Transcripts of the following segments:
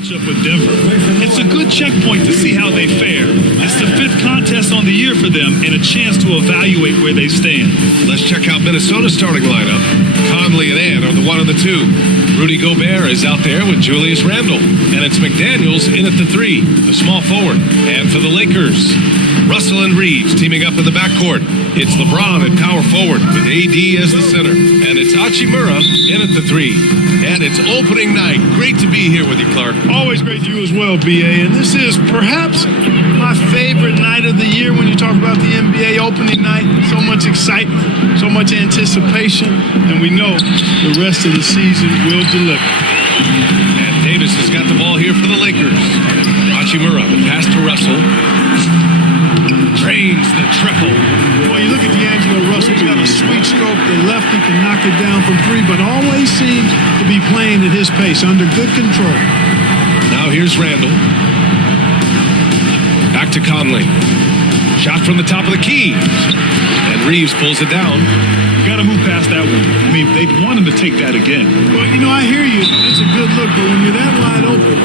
matchup with Denver. It's a good checkpoint to see how they fare. It's the 5th contest on the year for them and a chance to evaluate where they stand. Let's check out Minnesota's starting lineup. Conley and Ann are the 1 and the 2. Rudy Gobert is out there with Julius Randle. And it's McDaniels in at the 3, the small forward. And for the Lakers, Russell and Reeves teaming up in the backcourt. It's LeBron at power forward with AD as the center. And it's Hachimura in at the 3. And it's opening night. Great to be here with you, Clark. Always great to you as well, BA. And this is perhaps my favorite night of the year when you talk about the NBA opening night. So much excitement, so much anticipation, and we know the rest of the season will deliver. And Davis has got the ball here for the Lakers. Hachimura, the pass to Russell. Drains the triple. Boy, you look at D'Angelo Russell, he's got a sweet stroke. The lefty can knock it down from 3, but always seems to be playing at his pace, under good control. Now here's Randle. Back to Conley. Shot from the top of the key. And Reeves pulls it down. You got to move past that one. I mean, they want him to take that again. Well, you know, I hear you. It's a good look, but when you're that wide open,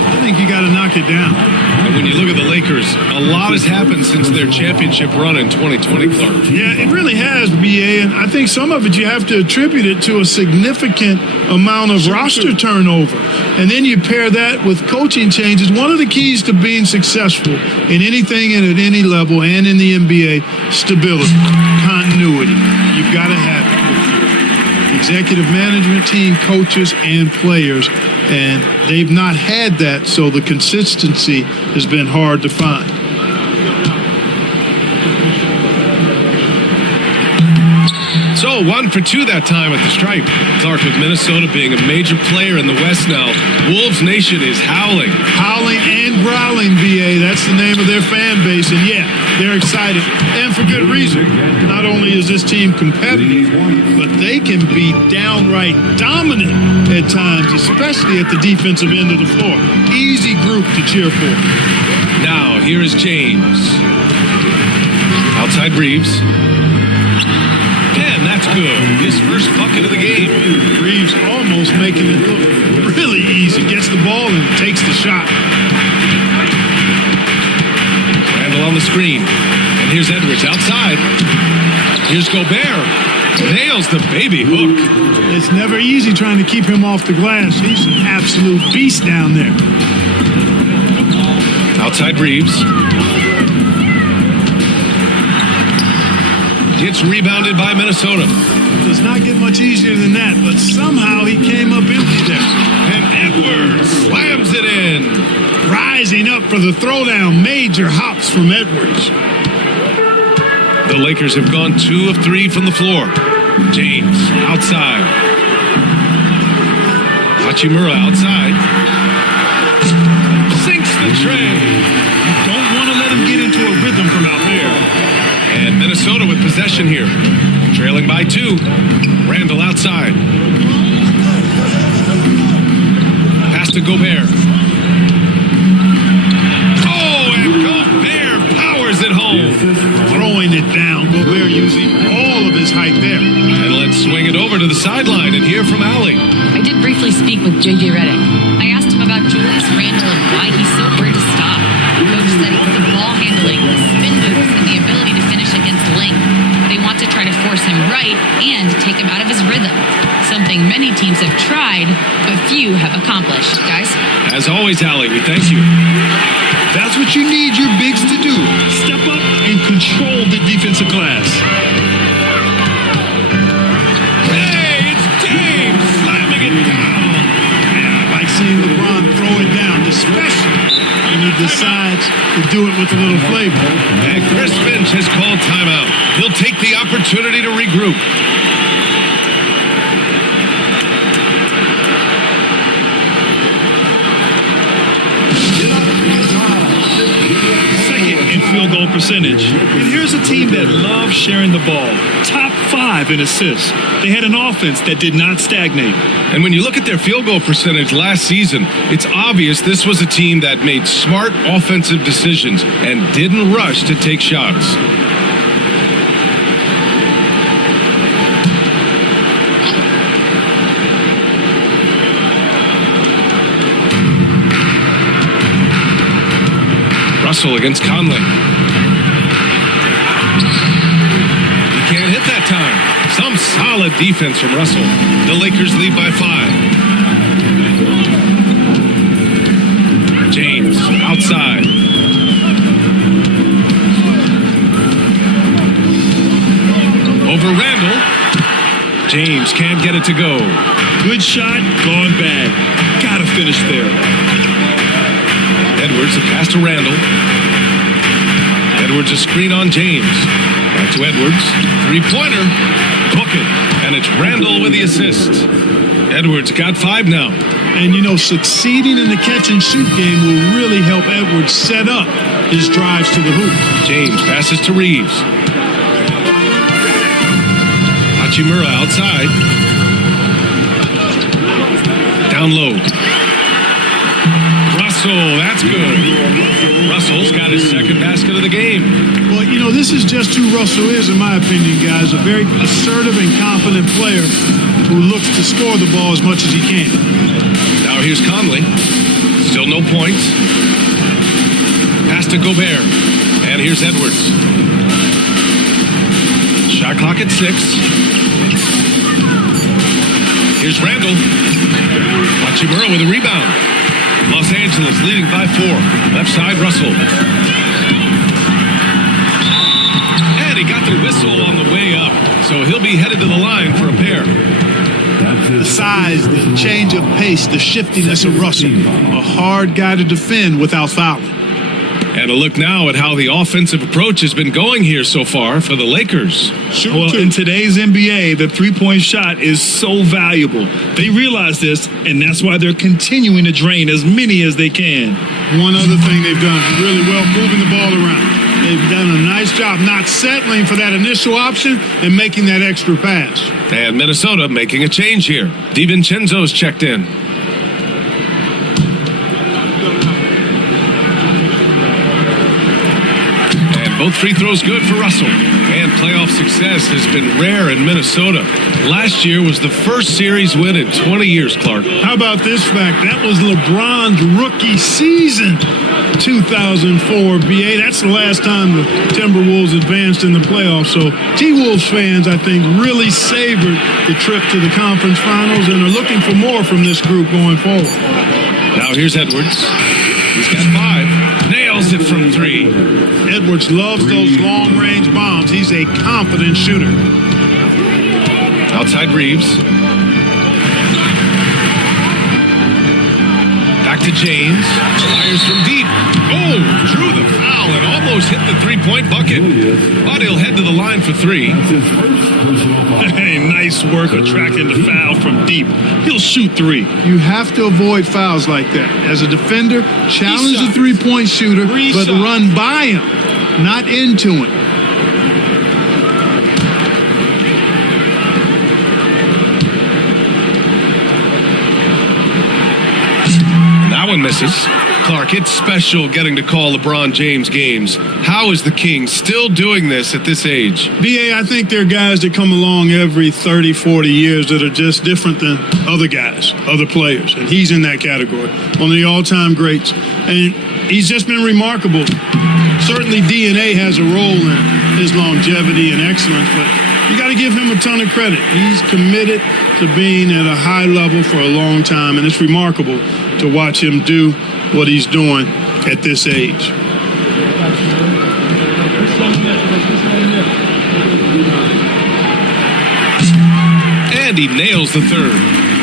I think you got to knock it down. And when you look at the Lakers, a lot has happened since their championship run in 2020, Clark. Yeah, it really has, BA, and I think some of it you have to attribute it to a significant amount of roster turnover. And then you pair that with coaching changes. One of the keys to being successful in anything and at any level and in the NBA, stability, continuity. You've got to have it with your executive management team, coaches, and players. And they've not had that, so the consistency has been hard to find. So 1 for 2 that time at the stripe. Clark, with Minnesota being a major player in the West now, Wolves Nation is howling. Howling and growling, BA. That's the name of their fan base. And yeah, they're excited. And for good reason. Not only is this team competitive, but they can be downright dominant at times, especially at the defensive end of the floor. Easy group to cheer for. Now, here is James. Outside Reeves. And that's good. His first bucket of the game. Reeves almost making it look really easy. Gets the ball and takes the shot. Randle on the screen. And here's Edwards outside. Here's Gobert. Nails the baby hook. It's never easy trying to keep him off the glass. He's an absolute beast down there. Outside Reeves. It's rebounded by Minnesota. Does not get much easier than that, but somehow he came up empty there. And Edwards slams it in. Rising up for the throwdown. Major hops from Edwards. The Lakers have gone 2 of 3 from the floor. James outside. Hachimura outside. Sinks the tray. You don't want to let him get into a rhythm from out there. And Minnesota with possession here. Trailing by 2. Randle outside. Pass to Gobert. Oh, and Gobert powers it home. Throwing it down. Gobert using all of his height there. And let's swing it over to the sideline and hear from Allie. I did briefly speak with J.J. Redick. I asked him about Julius Randle and why he's so hard to stop. The coach said it's the ball handling, the spin moves, and the ability to finish against length. They want to try to force him right and take him out of his rhythm. Something many teams have tried, but few have accomplished. Guys? As always, Allie, we thank you. That's what you need your bigs to do. Step up and control the defensive glass. Hey, it's James slamming it down. Man, I like seeing LeBron throw it down, especially when he decides to do it with a little flavor. And Chris Finch has called timeout. He'll take the opportunity to regroup. Second in field goal percentage. And here's a team that loves sharing the ball. Top 5 in assists. They had an offense that did not stagnate. And when you look at their field goal percentage last season, it's obvious this was a team that made smart offensive decisions and didn't rush to take shots. Russell against Conley. He can't hit that time. Some solid defense from Russell. The Lakers lead by 5. James outside. Over Randall. James can't get it to go. Good shot, gone bad. Gotta finish there. Edwards, a pass to Randall. Edwards, a screen on James. Back to Edwards. Three-pointer. Book it. And it's Randall with the assist. Edwards got 5 now. And, you know, succeeding in the catch-and-shoot game will really help Edwards set up his drives to the hoop. James passes to Reeves. Hachimura outside. Down low. Russell, that's good. Russell's got his second basket of the game. Well, you know, this is just who Russell is, in my opinion, guys. A very assertive and confident player who looks to score the ball as much as he can. Now here's Conley. Still no points. Pass to Gobert. And here's Edwards. Shot clock at 6. Here's Randall. Hachimura with a rebound. Los Angeles leading by 4. Left side, Russell. And he got the whistle on the way up. So he'll be headed to the line for a pair. The size, the change of pace, the shiftiness of Russell. A hard guy to defend without fouling. And a look now at how the offensive approach has been going here so far for the Lakers. Well, in today's NBA, the three-point shot is so valuable. They realize this, and that's why they're continuing to drain as many as they can. One other thing they've done really well, moving the ball around. They've done a nice job not settling for that initial option and making that extra pass. And Minnesota making a change here. DiVincenzo's checked in. Both free throws good for Russell. And playoff success has been rare in Minnesota. Last year was the first series win in 20 years, Clark. How about this fact? That was LeBron's rookie season, 2004, BA. That's the last time the Timberwolves advanced in the playoffs. So T-Wolves fans, I think, really savored the trip to the conference finals and are looking for more from this group going forward. Now here's Edwards. He's got 5. Nails it from 3. Edwards loves those long-range bombs. He's a confident shooter. Outside Reeves. Back to James. Fires from deep. Oh, drew the foul and almost hit the three-point bucket. But he'll head to the line for 3. Hey, nice work attracting the foul from deep. He'll shoot 3. You have to avoid fouls like that. As a defender, challenge the three-point shooter, but run by him, not into him. That one misses. Clark, it's special getting to call LeBron James games. How is the King still doing this at this age? BA, I think there are guys that come along every 30, 40 years that are just different than other guys, other players. And he's in that category. One of the all-time greats. And he's just been remarkable. Certainly DNA has a role in his longevity and excellence, but you got to give him a ton of credit. He's committed to being at a high level for a long time, and it's remarkable to watch him do what he's doing at this age. And he nails the third.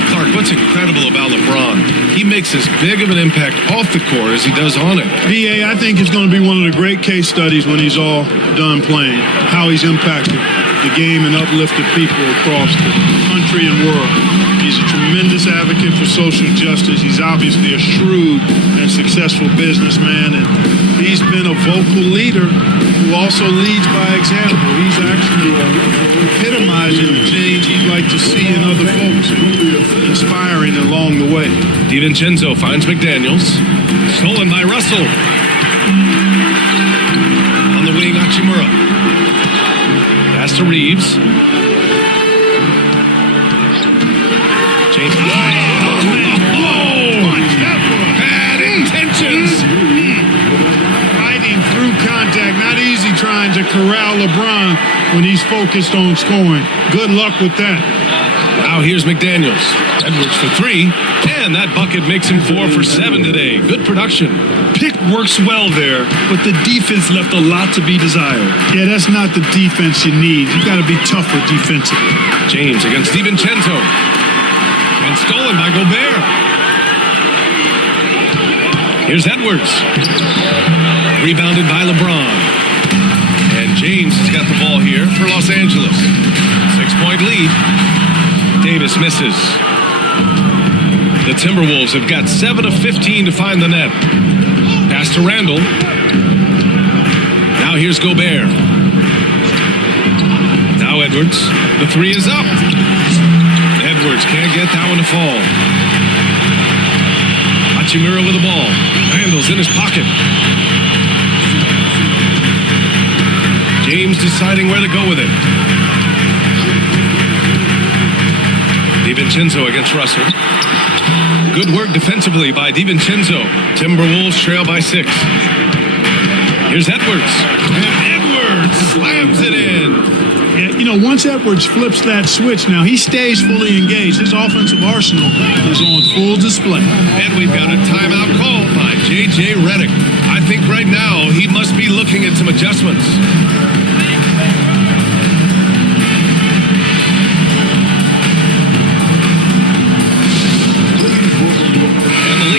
Clark, what's incredible about LeBron? He makes as big of an impact off the court as he does on it. BA, I think it's going to be one of the great case studies when he's all done playing, how he's impacted the game and uplifted people across the country and world. He's a tremendous advocate for social justice. He's obviously a shrewd and successful businessman, and he's been a vocal leader who also leads by example. He's actually epitomizing the change he'd like to see in other folks, inspiring along the way. DiVincenzo finds McDaniels. Stolen by Russell. On the wing, Hachimura. Pass to Reeves. James. Bad intentions. to corral LeBron when he's focused on scoring. Good luck with that. Now here's McDaniels. Edwards for three, and that bucket makes him 4 for 7 today. Good production. Pick works well there, but the defense left a lot to be desired. Yeah, that's not the defense you need. You got to be tougher defensively. James against DiVincenzo. And stolen by Gobert. Here's Edwards. Rebounded by LeBron. And James has got the ball here for Los Angeles. 6-point lead. Davis misses. The Timberwolves have got 7 of 15 to find the net. Pass to Randall. Now here's Gobert. Now Edwards. The three is up. Edwards can't get that one to fall. Hachimura with the ball. Randall's in his pocket. James deciding where to go with it. DiVincenzo against Russell. Good work defensively by DiVincenzo. Timberwolves trail by 6. Here's Edwards. And Edwards slams it in. Yeah, you know, once Edwards flips that switch now, he stays fully engaged. His offensive arsenal is on full display. And we've got a timeout called by J.J. Redick. I think right now he must be looking at some adjustments.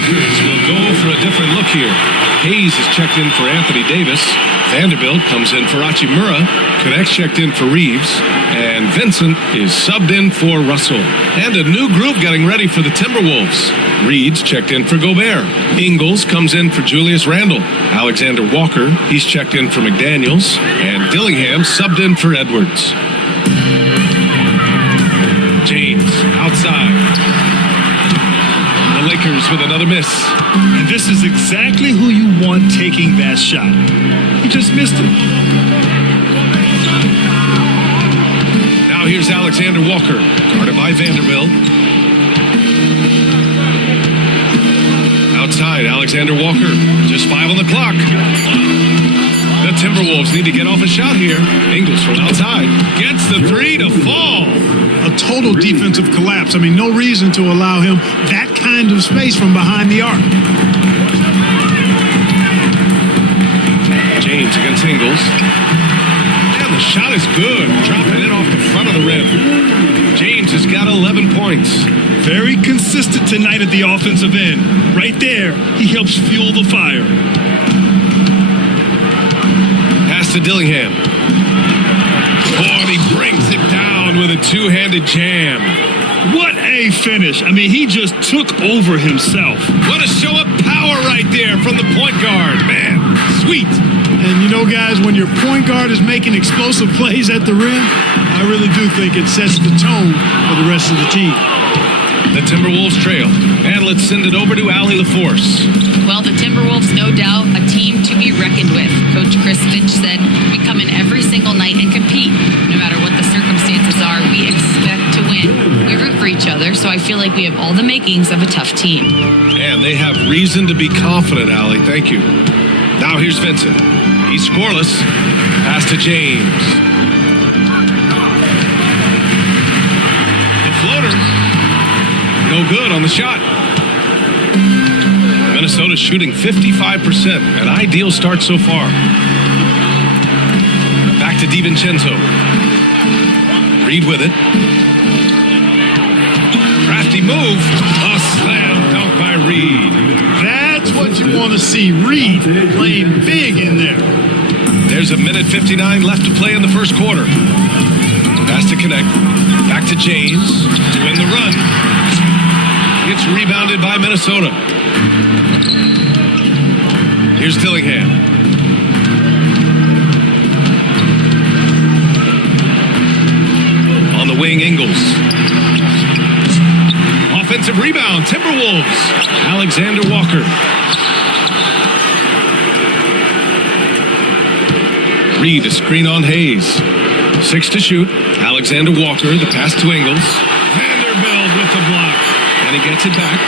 Will go for a different look here. Hayes is checked in for Anthony Davis. Vanderbilt comes in for Hachimura. Knecht checked in for Reeves. And Vincent is subbed in for Russell. And a new group getting ready for the Timberwolves. Reed's checked in for Gobert. Ingles comes in for Julius Randle. Alexander Walker, he's checked in for McDaniels. And Dillingham subbed in for Edwards. James outside. The Lakers with another miss. And this is exactly who you want taking that shot. He just missed it. Now here's Alexander Walker, guarded by Vanderbilt. Outside, Alexander Walker, just 5 on the clock. The Timberwolves need to get off a shot here. Ingles from outside gets the three to fall. A total defensive collapse. I mean, no reason to allow him that kind of space from behind the arc. James against Ingles. And the shot is good. Dropping it off the front of the rim. James has got 11 points. Very consistent tonight at the offensive end. Right there, he helps fuel the fire. Pass to Dillingham. Oh, and he brings it down with a two-handed jam. What a finish. I mean, he just took over himself. What a show of power right there from the point guard. Man, sweet. And you know, guys, when your point guard is making explosive plays at the rim, I really do think it sets the tone for the rest of the team. The Timberwolves trail. And let's send it over to Allie LaForce. Well, the Timberwolves, no doubt, a team to be reckoned with. Coach Chris Finch said, we come in every single night and compete. No matter what the circumstances are, we expect to win. We root for each other, so I feel like we have all the makings of a tough team. And they have reason to be confident, Allie. Thank you. Now here's Vincent. He's scoreless. Pass to James. The floater. No good on the shot. Minnesota shooting 55%. An ideal start so far. Back to DiVincenzo. Reed with it. Crafty move. A slam dunk by Reed. That's what you want to see. Reed playing big in there. There's 1:59 left to play in the first quarter. Pass to Knecht. Back to James to win the run. It's rebounded by Minnesota. Here's Dillingham. On the wing, Ingles. Offensive rebound, Timberwolves. Alexander Walker. Reed, a screen on Hayes. 6 to shoot. Alexander Walker, the pass to Ingles. Vanderbilt with the block. And he gets it back.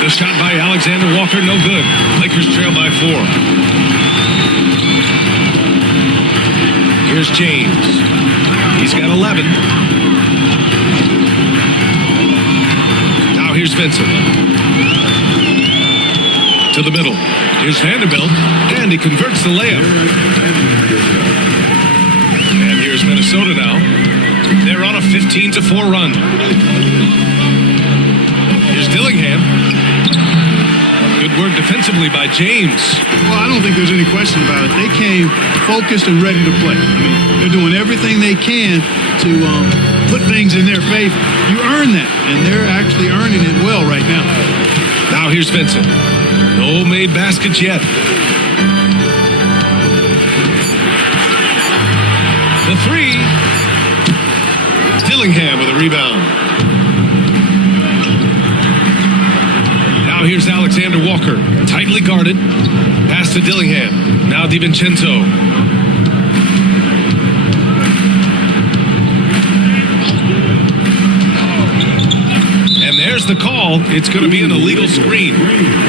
The shot by Alexander Walker, no good. Lakers trail by 4. Here's James. He's got 11. Now here's Vincent. To the middle. Here's Vanderbilt, and he converts the layup. And here's Minnesota now. They're on a 15-4 run. Here's Dillingham. Good work defensively by James. Well, I don't think there's any question about it. They came focused and ready to play. I mean, they're doing everything they can to put things in their favor. You earn that, and they're actually earning it well right now. Now here's Vincent. No made baskets yet. The three. Dillingham with a rebound. Now here's Alexander Walker. Tightly guarded. Pass to Dillingham. Now DiVincenzo. And there's the call. It's going to be an illegal screen.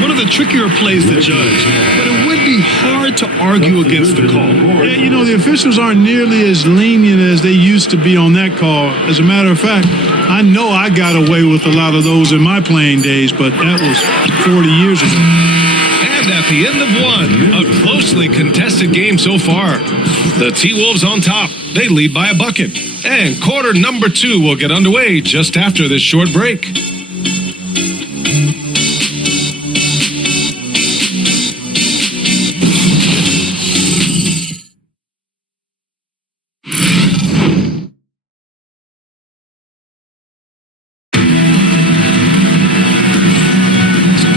One of the trickier plays to judge, but it would be hard to argue against the call. Yeah, you know, the officials aren't nearly as lenient as they used to be on that call. As a matter of fact, I know I got away with a lot of those in my playing days, but that was 40 years ago. And at the end of one, a closely contested game so far. The T-Wolves on top. They lead by a bucket. And quarter number 2 will get underway just after this short break.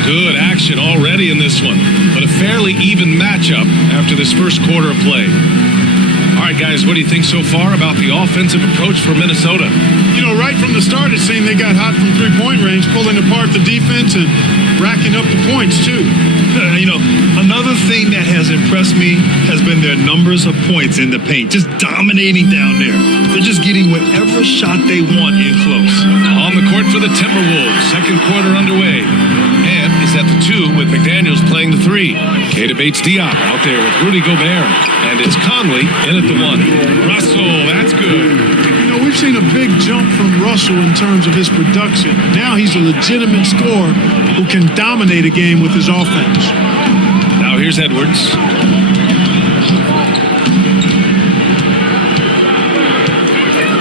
Good action already in this one, but a fairly even matchup after this first quarter of play. All right, guys, what do you think so far about the offensive approach for Minnesota? You know, right from the start, it seemed they got hot from three-point range, pulling apart the defense and racking up the points, too. You know, another thing that has impressed me has been their numbers of points in the paint, just dominating down there. They're just getting whatever shot they want in close. On the court for the Timberwolves, second quarter underway. And is at the 2 with McDaniels playing the 3. Keita Bates-Diop out there with Rudy Gobert. And it's Conley in at the 1. Russell, that's good. You know, we've seen a big jump from Russell in terms of his production. Now he's a legitimate scorer who can dominate a game with his offense. Now here's Edwards.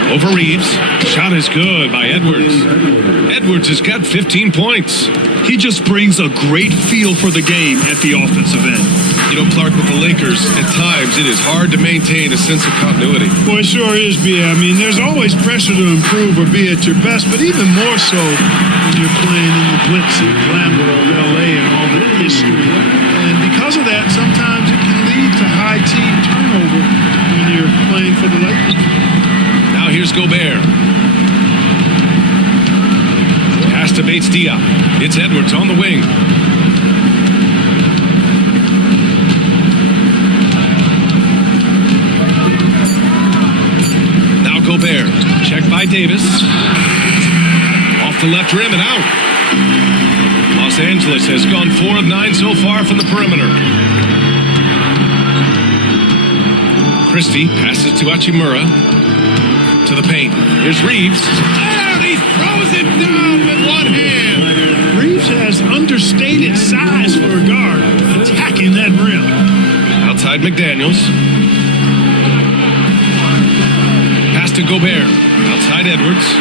Over Reeves. Shot is good by Edwards. Edwards has got 15 points. He just brings a great feel for the game at the offensive end. You know, Clark, with the Lakers, at times it is hard to maintain a sense of continuity. Well, it sure is, B.A. I mean, there's always pressure to improve or be at your best, but even more so when you're playing in the glitz and glamour of L.A. and all the history. And because of that, sometimes it can lead to high team turnover when you're playing for the Lakers. Now here's Gobert. Pass to Bates-Diop. It's Edwards on the wing. Now Gobert. Checked by Davis. Off the left rim and out. Los Angeles has gone 4 of 9 so far from the perimeter. Christie passes to Hachimura. To the paint. Here's Reeves. And he throws it down with one hand. Reeves has understated size for a guard, attacking that rim. Outside McDaniels. Pass to Gobert. Outside Edwards.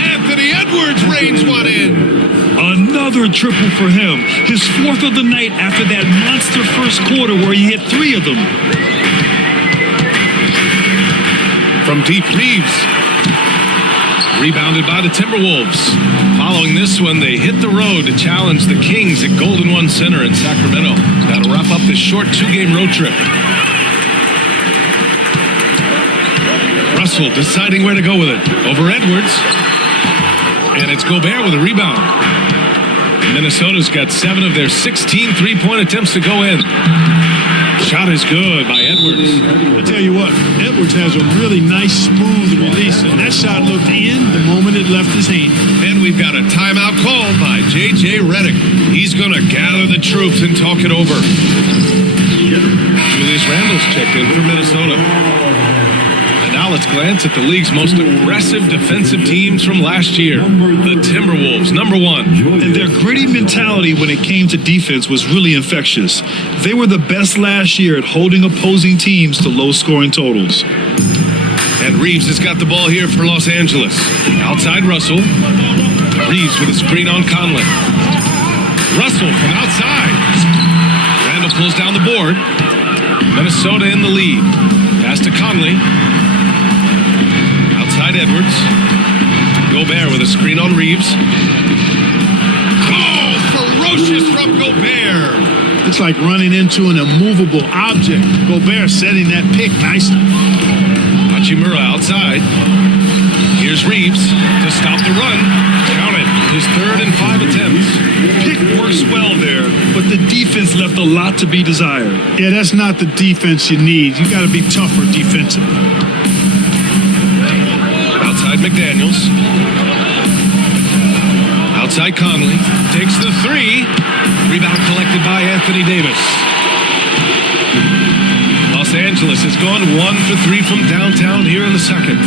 Anthony Edwards rains one in. Another triple for him. His 4th of the night after that monster first quarter where he hit 3 of them. From deep, Reeves. Rebounded by the Timberwolves. Following this one, they hit the road to challenge the Kings at Golden One Center in Sacramento. That'll wrap up this short 2-game road trip. Russell deciding where to go with it. Over Edwards. And it's Gobert with a rebound. Minnesota's got 7 of their 16 3-point attempts to go in. Shot is good by Edwards. I tell you what, Edwards has a really nice, smooth release, and that shot looked in the moment it left his hand. And we've got a timeout called by J.J. Redick. He's going to gather the troops and talk it over. Julius Julius Randle's checked in for Minnesota. And now let's glance at the league's most aggressive defensive teams from last year. The Timberwolves, number 1. And their gritty mentality when it came to defense was really infectious. They were the best last year at holding opposing teams to low-scoring totals. And Reeves has got the ball here for Los Angeles. Outside Russell. Reeves with a screen on Conley. Russell from outside. Randle pulls down the board. Minnesota in the lead. Pass to Conley. Outside Edwards. Gobert with a screen on Reeves. Oh, ferocious from Gobert. It's like running into an immovable object. Gobert setting that pick nicely. Hachimura outside. Here's Reeves to stop the run. Count it. His 3rd and 5 attempts. Pick works well there, but the defense left a lot to be desired. Yeah, that's not the defense you need. You got to be tougher defensively. Outside McDaniels. Outside Conley. Takes the 3. Rebound collected by Anthony Davis. Los Angeles has gone 1 for 3 from downtown here in the second.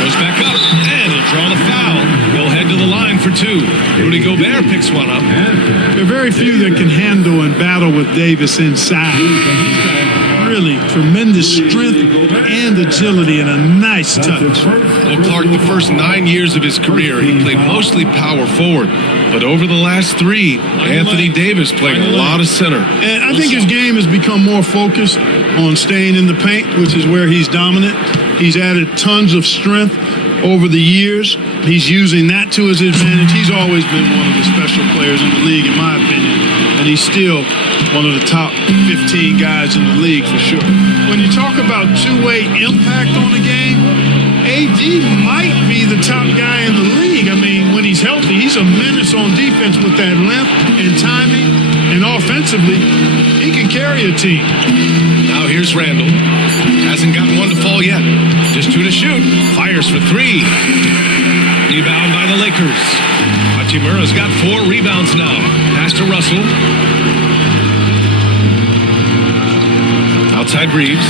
Goes back up, and he'll draw the foul. He'll head to the line for 2. Rudy Gobert picks one up. There are very few that can handle and battle with Davis inside. Really tremendous strength and agility and a nice touch. Well, Clark, the first 9 years of his career, he played mostly power forward. But over the last 3, Anthony Davis playing a lot of center. And I think his game has become more focused on staying in the paint, which is where he's dominant. He's added tons of strength over the years. He's using that to his advantage. He's always been one of the special players in the league, in my opinion. And he's still one of the top 15 guys in the league for sure. When you talk about two-way impact on the game, AD might be the top guy in the league. I mean, when he's healthy, he's a menace on defense with that length and timing. And offensively, he can carry a team. Now here's Randle. Hasn't gotten one to fall yet. Just 2 to shoot. Fires for 3. Rebound by the Lakers. Hachimura's got 4 rebounds now. Pass to Russell. Outside Reeves.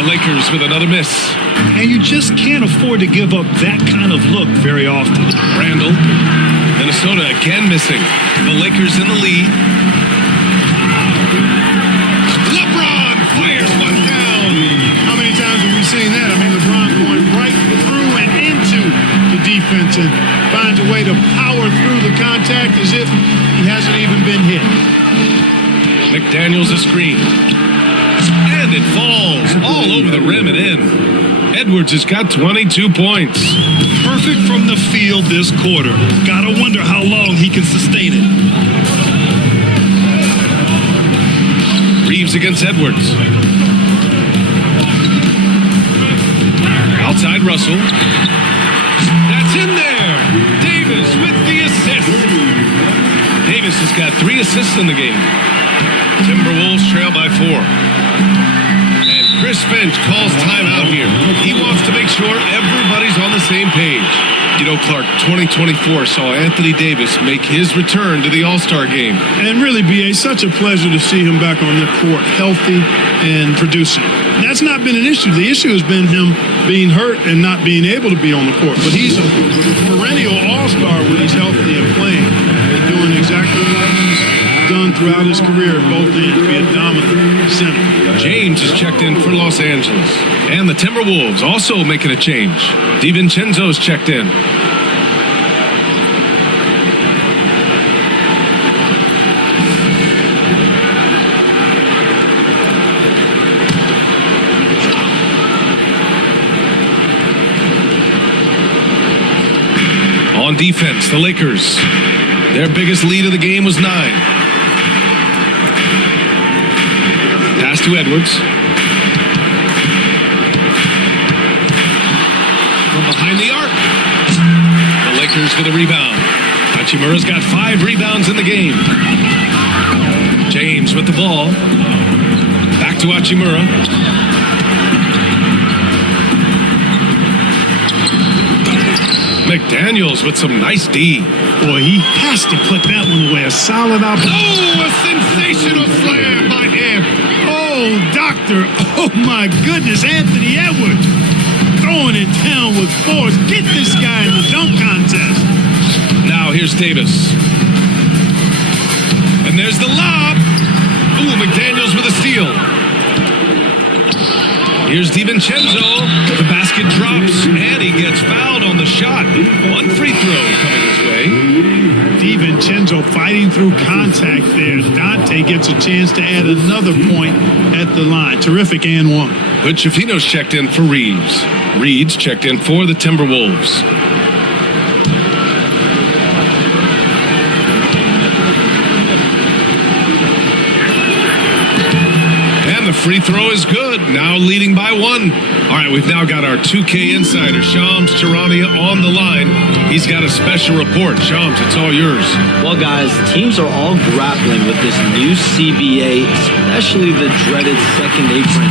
The Lakers with another miss. And you just can't afford to give up that kind of look very often. Randle. Minnesota again missing. The Lakers in the lead. LeBron fires one down. How many times have we seen that? I mean, LeBron going right through and into the defense and finds a way to power through the contact as if he hasn't even been hit. McDaniels a screen. And it falls all over the rim and in. Edwards has got 22 points. Perfect from the field this quarter. Gotta wonder how long he can sustain it. Reeves against Edwards. Outside Russell. That's in there. Davis with the assist. Davis has got 3 assists in the game. Timberwolves trail by 4. And Chris Finch calls timeout here. He wants to make sure everybody's on the same page. You know, Clark, 2024 saw Anthony Davis make his return to the All-Star game. And really, B.A., such a pleasure to see him back on the court, healthy and producing. That's not been an issue. The issue has been him being hurt and not being able to be on the court. But he's a perennial all-star when he's healthy and playing and doing exactly what he's done throughout his career at both ends, be a dominant center. James is checked in for Los Angeles. And the Timberwolves also making a change. DiVincenzo's checked in. On defense, the Lakers. Their biggest lead of the game was 9. Pass to Edwards. From behind the arc. The Lakers with a rebound. Hachimura's got 5 rebounds in the game. James with the ball. Back to Hachimura. McDaniels with some nice D. Boy, he has to put that one away. A solid opportunity. Oh, a sensational slam by him. Oh, doctor. Oh, my goodness. Anthony Edwards throwing it down with force. Get this guy in the dunk contest. Now here's Davis. And there's the lob. Ooh, McDaniels with a steal. Here's DiVincenzo. The basket drops, and he gets fouled on the shot. One free throw coming his way. DiVincenzo fighting through contact there. Dante gets a chance to add another point at the line. Terrific and one. But Schifino's checked in for Reeves. Reed's checked in for the Timberwolves. And the free throw is good. Now leading by one. All right, we've now got our 2K insider, Shams Charania, on the line. He's got a special report. Shams, it's all yours. Well, guys, teams are all grappling with this new CBA, especially the dreaded second apron.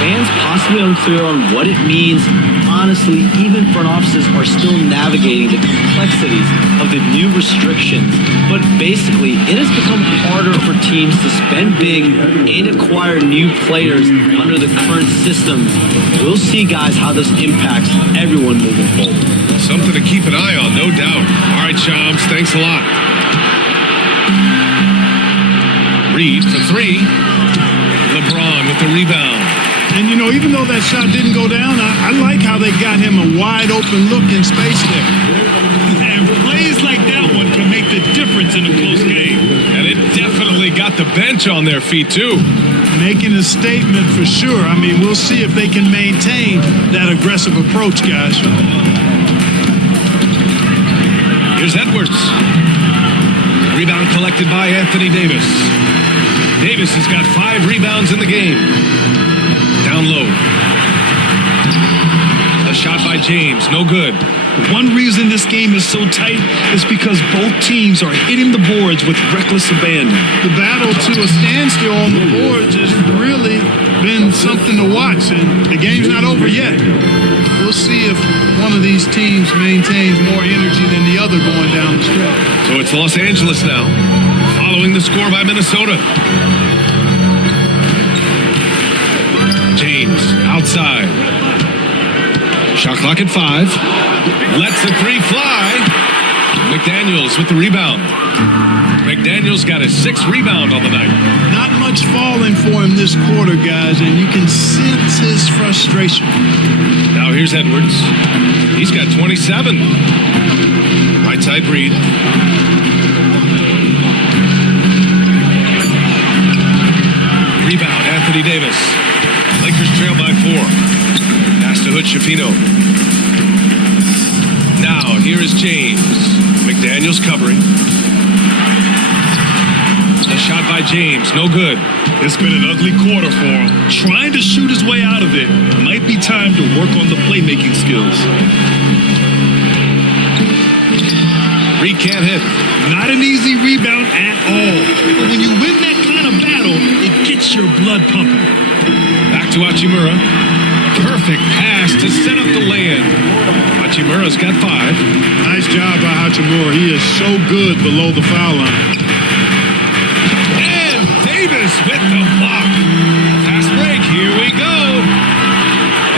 Fans possibly unclear on what it means. Honestly, even front offices are still navigating the complexities of the new restrictions. But basically, it has become harder for teams to spend big and acquire new players under the current systems. We'll see, guys, how this impacts everyone moving forward. Something to keep an eye on, no doubt. All right, Shams, thanks a lot. Reed for three. LeBron with the rebound. And, you know, even though that shot didn't go down, I like how they got him a wide open look in space there. And plays like that one can make the difference in a close game. And it definitely got the bench on their feet, too. Making a statement for sure. I mean, we'll see if they can maintain that aggressive approach, guys. Here's Edwards. Rebound collected by Anthony Davis. Davis has got 5 rebounds in the game. Down low. A shot by James, no good. One reason this game is so tight is because both teams are hitting the boards with reckless abandon. The battle to a standstill on the boards has really been something to watch, and the game's not over yet. We'll see if one of these teams maintains more energy than the other going down the stretch. So it's Los Angeles now, following the score by Minnesota. James outside. Shot clock at 5. Lets the three fly. McDaniels with the rebound. McDaniels got his 6th rebound on the night. Not much falling for him this quarter, guys, and you can sense his frustration. Now here's Edwards. He's got 27. Right side Reed. Rebound, Anthony Davis. Lakers trail by 4. Pass to Hood Schifino. Now, here is James. McDaniels covering. A shot by James, no good. It's been an ugly quarter for him. Trying to shoot his way out of it. Might be time to work on the playmaking skills. Reed can't hit. Not an easy rebound at all. But when you win that kind of battle, it gets your blood pumping. Back to Hachimura. Perfect pass to set up the lay-in. Hachimura's got 5. Nice job by Hachimura. He is so good below the foul line. And Davis with the block. Fast break, here we go.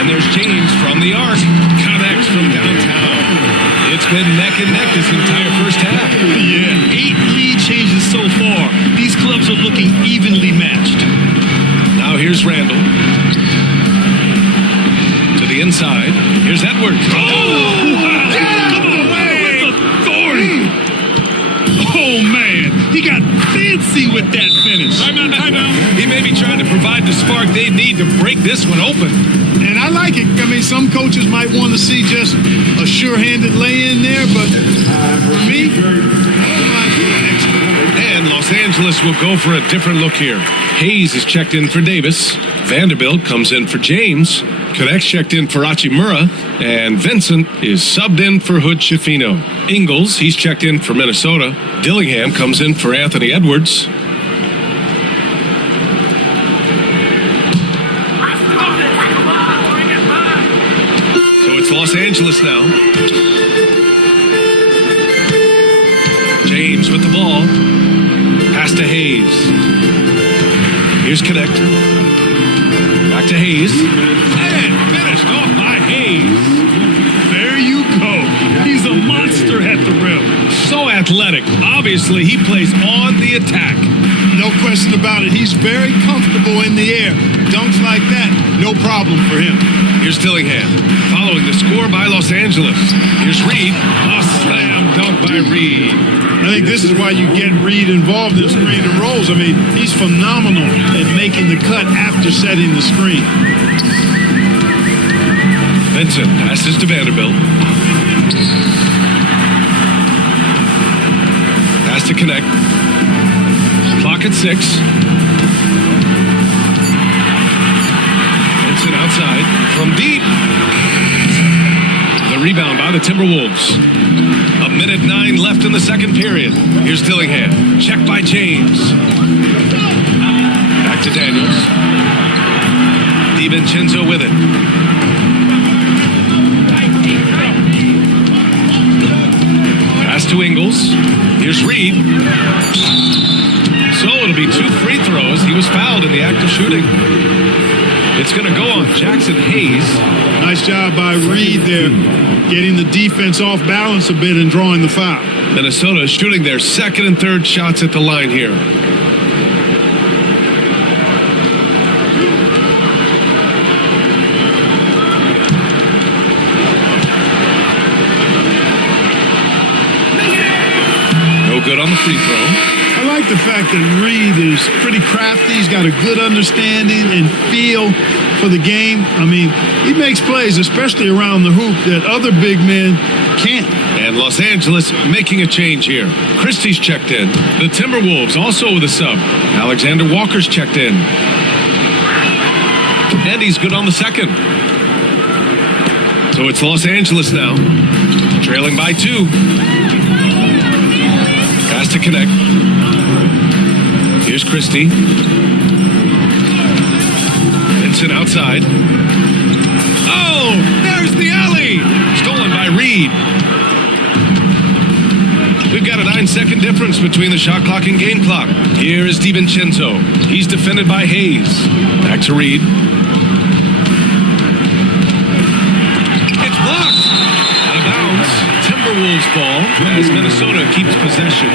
And there's James from the arc. Connects from downtown. It's been neck and neck this entire first half. Yeah, 8 lead changes so far. These clubs are looking evenly matched. Now here's Randall. To the inside. Here's Edwards. Oh, wow. Come on, with authority. Oh, man. He got fancy with that finish. Timeout. He may be trying to provide the spark they need to break this one open. And I like it. I mean, some coaches might want to see just a sure-handed lay-in there, but for me, I don't mind doing extra. And Los Angeles will go for a different look here. Hayes is checked in for Davis. Vanderbilt comes in for James. Knecht checked in for Hachimura. And Vincent is subbed in for Hood Schifino. Ingles, he's checked in for Minnesota. Dillingham comes in for Anthony Edwards. So it's Los Angeles now. James with the ball. Pass to Hayes. Here's Knecht. Back to Hayes. And finished off by Hayes. There you go. He's a monster at the rim. So athletic. Obviously, he plays on the attack. No question about it. He's very comfortable in the air. Dunks like that, no problem for him. Here's Dillingham, following the score by Los Angeles. Here's Reed. A slam dunk by Reed. I think this is why you get Reed involved in screen and rolls. I mean, he's phenomenal at making the cut after setting the screen. Vincent passes to Vanderbilt. Pass to Knecht. Clock at 6. Vincent outside from deep. The rebound by the Timberwolves. 1:09 left in the second period. Here's Dillingham. Checked by James. Back to Daniels. DiVincenzo with it. Pass to Ingles. Here's Reed. So it'll be 2 free throws. He was fouled in the act of shooting. It's going to go on Jackson Hayes. Nice job by Reed there, getting the defense off balance a bit and drawing the foul. Minnesota shooting their second and third shots at the line here. No good on the free throw. I like the fact that Reed is pretty crafty. He's got a good understanding and feel for the game. I mean, he makes plays, especially around the hoop, that other big men can't. And Los Angeles making a change here. Christie's checked in. The Timberwolves also with a sub. Alexander Walker's checked in. And he's good on the second. So it's Los Angeles now, trailing by 2. Pass to Knecht. Here's Christie. Vincent outside. Oh, there's the alley. Stolen by Reed. We've got a 9-second difference between the shot clock and game clock. Here is DiVincenzo. He's defended by Hayes. Back to Reed. It's blocked. Out of bounds. Timberwolves ball as Minnesota keeps possession.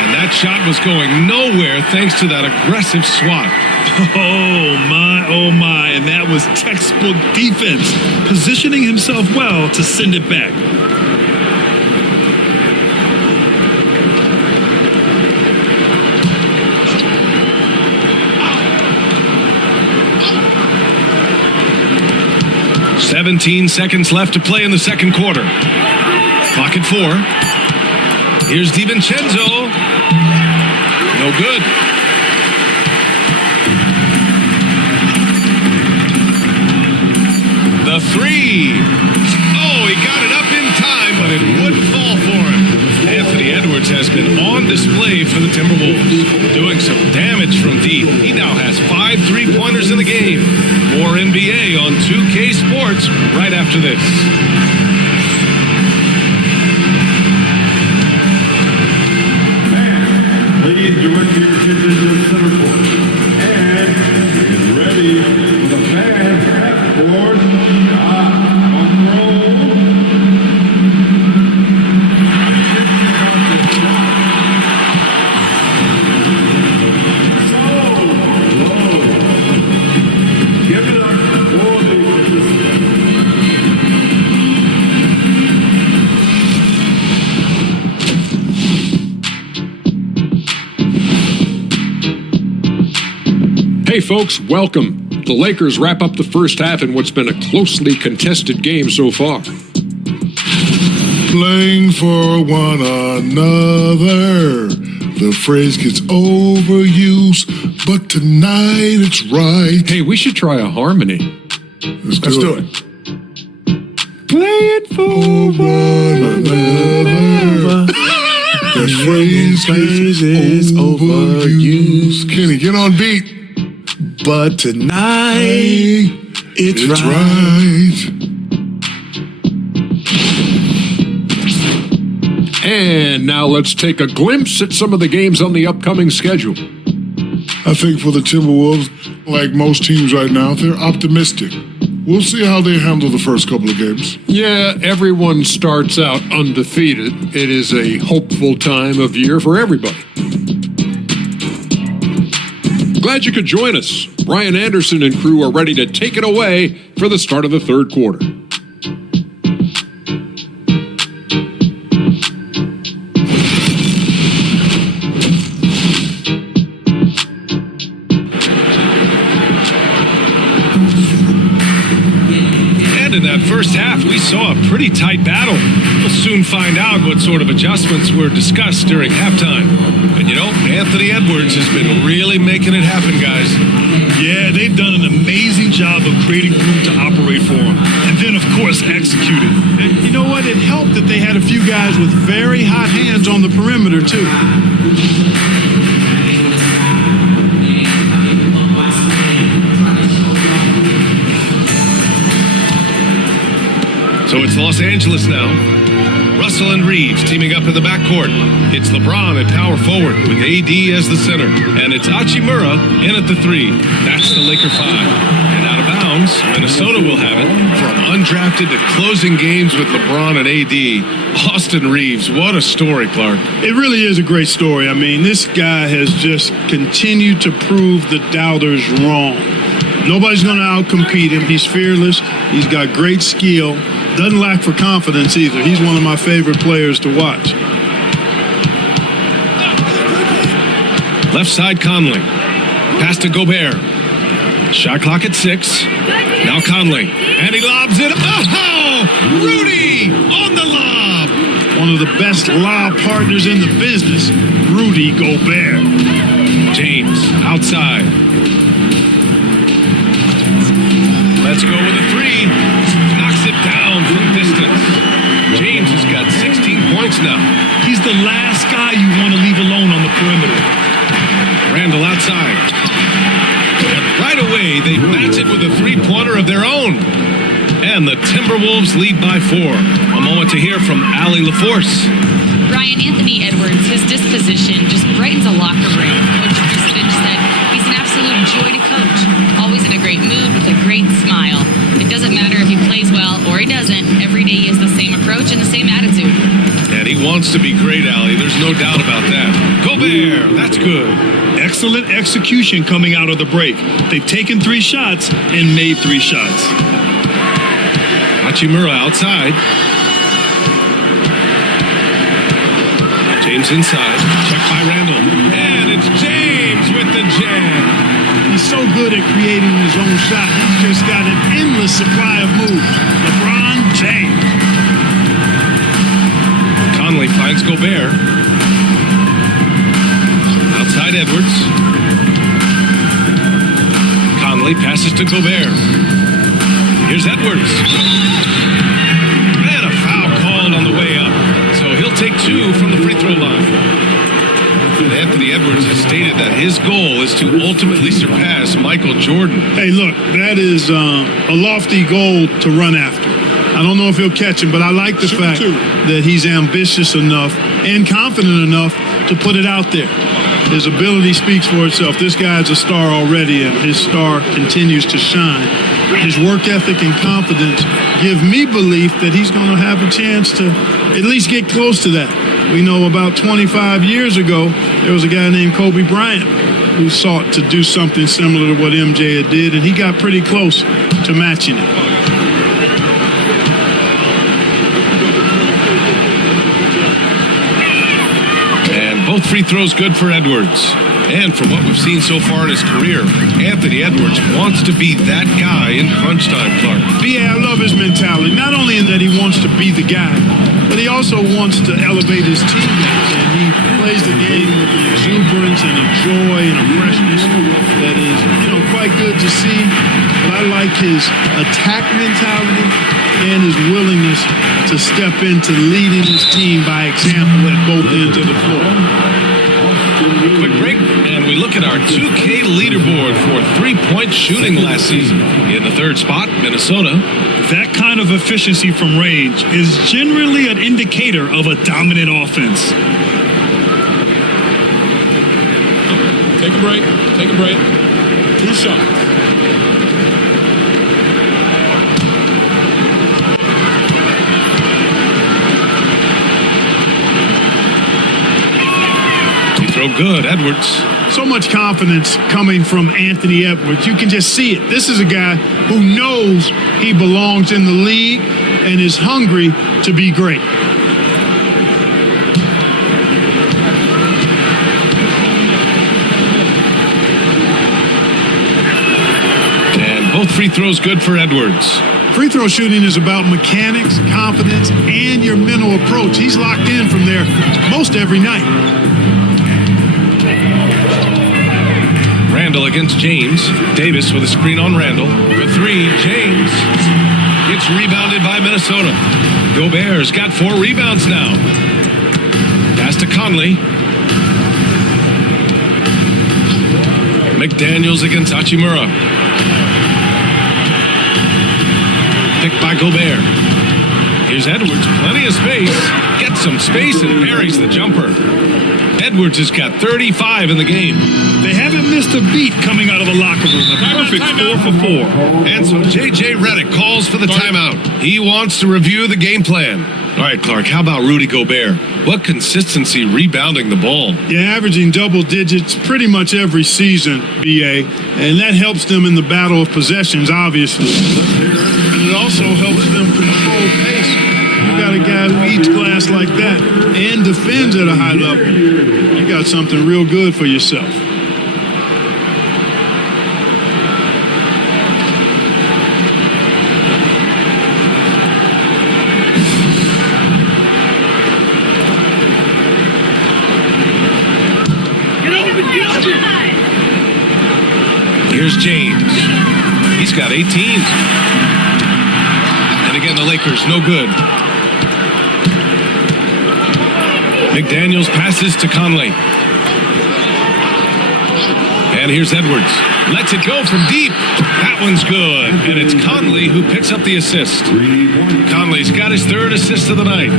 And that shot was going nowhere thanks to that aggressive swat. Oh my, and that was textbook defense, positioning himself well to send it back. "17 seconds left to play in the second quarter. Clock at 4. Here's DiVincenzo. No good. The 3. Oh, he got it up in time, but it wouldn't fall for him. Anthony Edwards has been on display for the Timberwolves, doing some damage from deep. He now has 5 3-pointers in the game. More NBA on 2K Sports right after this. Please direct your attention to the center court. And get ready for the fans half-court shot on roll. So low. Give it up for the Hey folks, welcome. The Lakers wrap up the first half in what's been a closely contested game so far. Playing for one another. The phrase gets overused, but tonight it's right. Hey, we should try a harmony. Let's do it. Playing for one another. That phrase gets overused. Kenny, get on beat. But tonight, it's right. And now let's take a glimpse at some of the games on the upcoming schedule. I think for the Timberwolves, like most teams right now, they're optimistic. We'll see how they handle the first couple of games. Yeah, everyone starts out undefeated. It is a hopeful time of year for everybody. Glad you could join us. Brian Anderson and crew are ready to take it away for the start of the third quarter. In that first half, we saw a pretty tight battle. We'll soon find out what sort of adjustments were discussed during halftime. And you know, Anthony Edwards has been really making it happen, guys. Yeah, they've done an amazing job of creating room to operate for him. And then, of course, executing. And you know what? It helped that they had a few guys with very hot hands on the perimeter, too. So it's Los Angeles now. Russell and Reeves teaming up in the backcourt. It's LeBron at power forward with AD as the center. And it's Hachimura in at the 3. That's the Laker 5. And out of bounds, Minnesota will have it. From undrafted to closing games with LeBron and AD. Austin Reeves, what a story, Clark. It really is a great story. I mean, this guy has just continued to prove the doubters wrong. Nobody's going to outcompete him. He's fearless. He's got great skill. Doesn't lack for confidence either. He's one of my favorite players to watch. Left side, Conley. Pass to Gobert. Shot clock at 6. Now Conley. And he lobs it. Oh! Rudy on the lob. One of the best lob partners in the business, Rudy Gobert. James outside. Let's go with a 3. Knocks it down from distance. James has got 16 points now. He's the last guy you want to leave alone on the perimeter. Randall outside. And right away, they match it with a three-pointer of their own. And the Timberwolves lead by 4. A moment to hear from Allie LaForce. Brian, Anthony Edwards, his disposition just brightens a locker room. Coach Bruce Finch said he's an absolute joy to coach. Always in a great mood with a great smile. It doesn't matter if he plays well or he doesn't. Every day he has the same approach and the same attitude. And he wants to be great, Allie. There's no doubt about that. Gobert, that's good. Excellent execution coming out of the break. They've taken 3 shots and made 3 shots. Hachimura outside. James inside. Checked by Randall. And it's James with the jam. He's so good at creating his own shot. He's just got an endless supply of moves. LeBron James. Conley finds Gobert. Outside Edwards. Conley passes to Gobert. Here's Edwards. And a foul called on the way up. So he'll take 2 from the free throw line. And Anthony Edwards has stated that his goal is to ultimately surpass Michael Jordan. Hey, look, that is a lofty goal to run after. I don't know if he'll catch him, but I like the fact that he's ambitious enough and confident enough to put it out there. His ability speaks for itself. This guy's a star already, and his star continues to shine. His work ethic and confidence give me belief that he's going to have a chance to at least get close to that. We know about 25 years ago, there was a guy named Kobe Bryant who sought to do something similar to what MJ did, and he got pretty close to matching it. And both free throws good for Edwards. And from what we've seen so far in his career, Anthony Edwards wants to be that guy in crunch time, Clark. Yeah, I love his mentality. Not only in that he wants to be the guy, but he also wants to elevate his teammates. And he plays the game with an exuberance and a joy and a freshness that is, quite good to see. But I like his attack mentality and his willingness to step into leading his team by example at both ends of the floor. Quick break, and we look at at our 2K leaderboard for three-point shooting last season. In the third spot, Minnesota. That kind of efficiency from range is generally an indicator of a dominant offense. Take a break. Take a break. 2 shots. Throw good, Edwards. So much confidence coming from Anthony Edwards. You can just see it. This is a guy who knows he belongs in the league and is hungry to be great. And both free throws good for Edwards. Free throw shooting is about mechanics, confidence, and your mental approach. He's locked in from there most every night. Randall against James. Davis with a screen on Randall. For 3, James. It's rebounded by Minnesota. Gobert's got 4 rebounds now. Pass to Conley. McDaniels against Hachimura. Picked by Gobert. Here's Edwards. Plenty of space. Gets some space and buries the jumper. Edwards has got 35 in the game. They haven't missed a beat coming out of the locker room. A perfect 4 for 4. And so J.J. Redick calls for the timeout. He wants to review the game plan. All right, Clark, how about Rudy Gobert? What consistency rebounding the ball. Yeah, averaging double digits pretty much every season, BA. And that helps them in the battle of possessions, obviously. And it also helps them control pace. You got a guy who eats glass like that and defends at a high level. You got something real good for yourself. Here's James. He's got 18. And again, the Lakers, no good. McDaniels passes to Conley. And here's Edwards. Lets it go from deep. That one's good. And it's Conley who picks up the assist. Conley's got his 3rd assist of the night.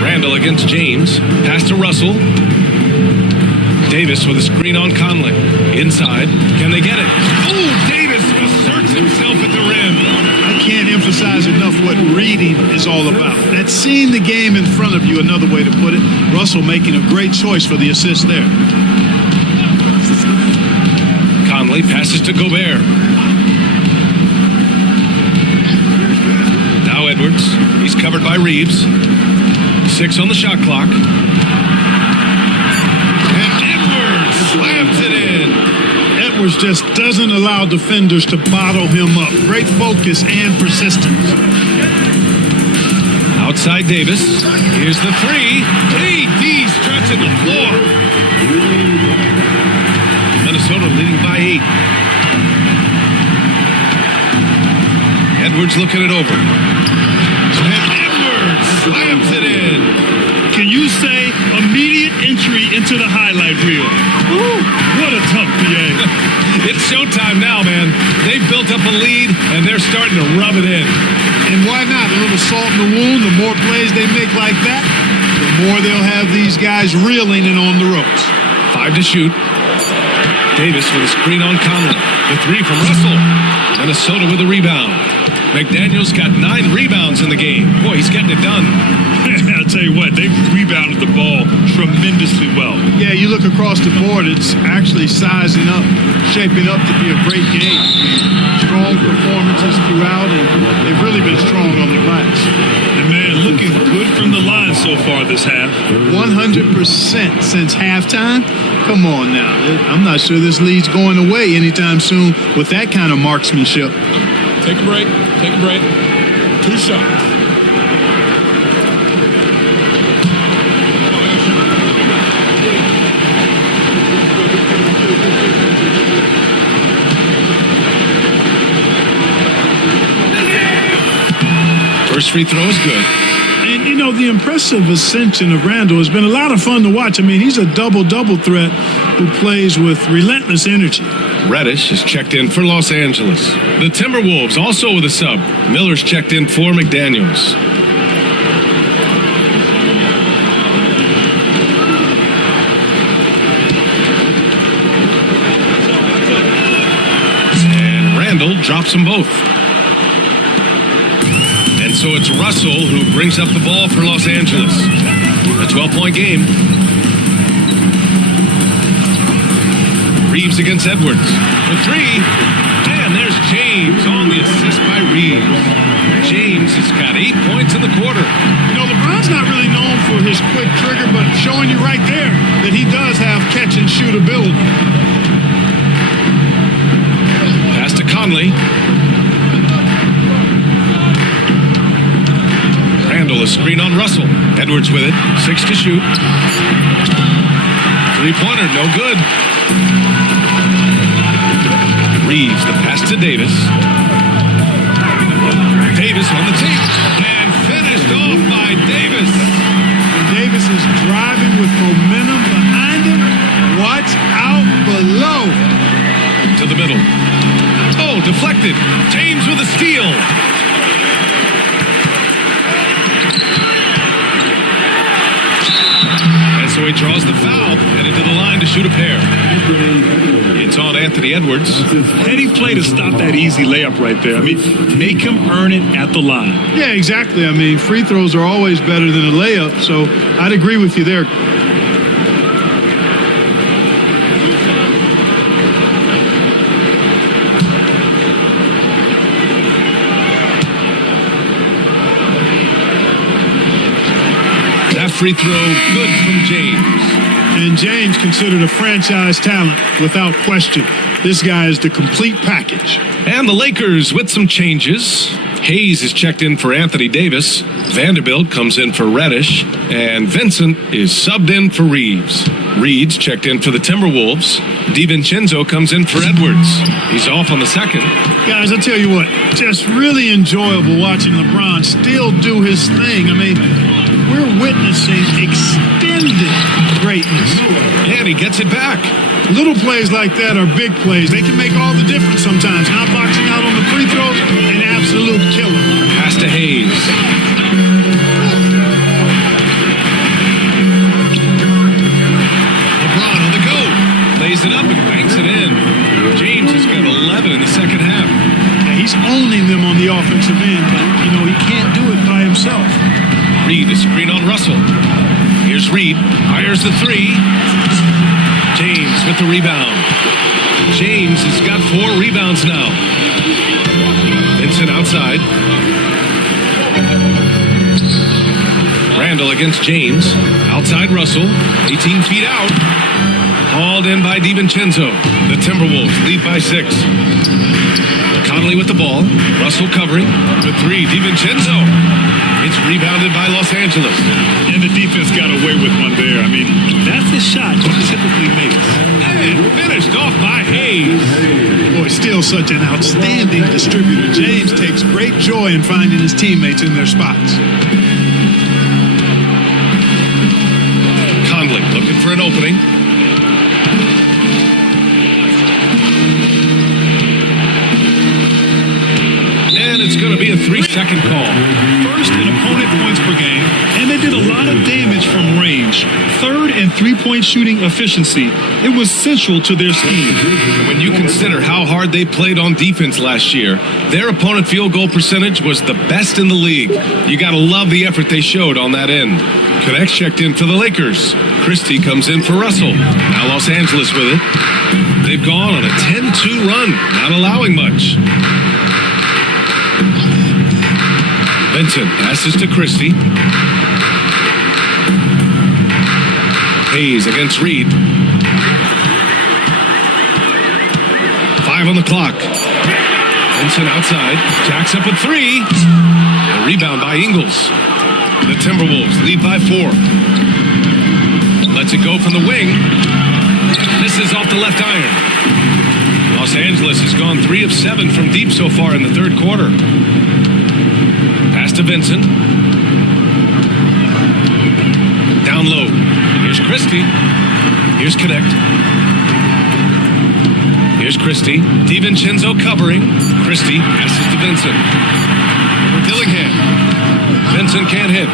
Randall against James. Pass to Russell. Davis with a screen on Conley. Inside. Can they get it? Oh, Davis asserts himself at the rim. I can't emphasize enough what reading is all about. That's seeing the game in front of you, another way to put it. Russell making a great choice for the assist there. Conley passes to Gobert. Now Edwards. He's covered by Reeves. 6 on the shot clock. Slams it in. Edwards just doesn't allow defenders to bottle him up. Great focus and persistence. Outside Davis. Here's the 3. AD stretching the floor. Minnesota leading by 8. Edwards looking it over. And Edwards slams it in. Can you say immediate entry into the highlight reel? Ooh, what a tough PA. It's showtime now, man. They've built up a lead, and they're starting to rub it in. And why not? A little salt in the wound. The more plays they make like that, the more they'll have these guys reeling and on the ropes. 5 to shoot. Davis with a screen on Conley. The 3 from Russell. Minnesota with a rebound. McDaniels got 9 rebounds in the game. Boy, he's getting it done. I'll tell you what, they've rebounded the ball tremendously well. Yeah, you look across the board, it's actually sizing up, shaping up to be a great game. Strong performances throughout, and they've really been strong on the glass. And man, looking good from the line so far this half. 100% since halftime. Come on now. I'm not sure this lead's going away anytime soon with that kind of marksmanship. Take a break. Take a break. 2 shots. First free throw is good. And, know, the impressive ascension of Randall has been a lot of fun to watch. I mean, he's a double-double threat who plays with relentless energy. Reddish is checked in for Los Angeles. The Timberwolves also with a sub. Miller's checked in for McDaniels. And Randall drops them both. And so it's Russell who brings up the ball for Los Angeles. A 12-point game. Reeves against Edwards for three. And there's James on the assist by Reeves. James has got 8 points in the quarter. You know, LeBron's not really known for his quick trigger, but showing you right there that he does have catch-and-shoot ability. Pass to Conley. Randall, a screen on Russell. Edwards with it. 6 to shoot. Three-pointer, no good. Reeves, the pass to Davis. Davis on the tape. And finished off by Davis. Davis is driving with momentum behind him. Watch out below. To the middle. Oh, deflected. James with a steal. And so he draws the foul, headed to the line to shoot a pair. It's on Anthony Edwards. Heady play to stop that easy layup right there. I mean, make him earn it at the line. Yeah, exactly. I mean, free throws are always better than a layup, so I'd agree with you there. That free throw, good from James. And James considered a franchise talent without question. This guy is the complete package. And the Lakers with some changes. Hayes is checked in for Anthony Davis. Vanderbilt comes in for Reddish. And Vincent is subbed in for Reeves. Reed's checked in for the Timberwolves. DiVincenzo comes in for Edwards. He's off on the second. Guys, I'll tell you what, just really enjoyable watching LeBron still do his thing. I mean, we're witnessing extended greatness. And he gets it back. Little plays like that are big plays. They can make all the difference sometimes. Not boxing out on the free throws, an absolute killer. Pass to Hayes. LeBron on the go. Lays it up and banks it in. James has got 11 in the second half. Yeah, he's owning them on the offensive end, but, you know, he can't do it by himself. Reed, a screen on Russell. Here's Reed. Fires the three. James with the rebound. James has got 4 rebounds now. Vincent outside. Randall against James. Outside Russell. 18 feet out. Hauled in by DiVincenzo. The Timberwolves lead by 6. Conley with the ball. Russell covering. The 3. DiVincenzo. It's rebounded by Los Angeles. And the defense got away with one there. I mean, that's the shot he typically makes. And finished off by Hayes. Boy, still such an outstanding distributor. James takes great joy in finding his teammates in their spots. Conley looking for an opening. And it's going to be a 3-second call. First in opponent points per game, and they did a lot of damage from range. Third and three-point shooting efficiency. It was central to their scheme. When you consider how hard they played on defense last year, their opponent field goal percentage was the best in the league. You got to love the effort they showed on that end. Knecht checked in for the Lakers. Christie comes in for Russell. Now Los Angeles with it. They've gone on a 10-2 run, not allowing much. Vincent passes to Christie. Hayes against Reed. 5 on the clock. Vincent outside. Jacks up a 3. A rebound by Ingles. The Timberwolves lead by 4. Lets it go from the wing. Misses off the left iron. Los Angeles has gone 3 of 7 from deep so far in the third quarter. Pass to Vincent. Down low. Here's Christie. Here's Knecht. Here's Christie. DiVincenzo covering. Christie passes to Vincent. Over Dillingham. Vincent can't hit.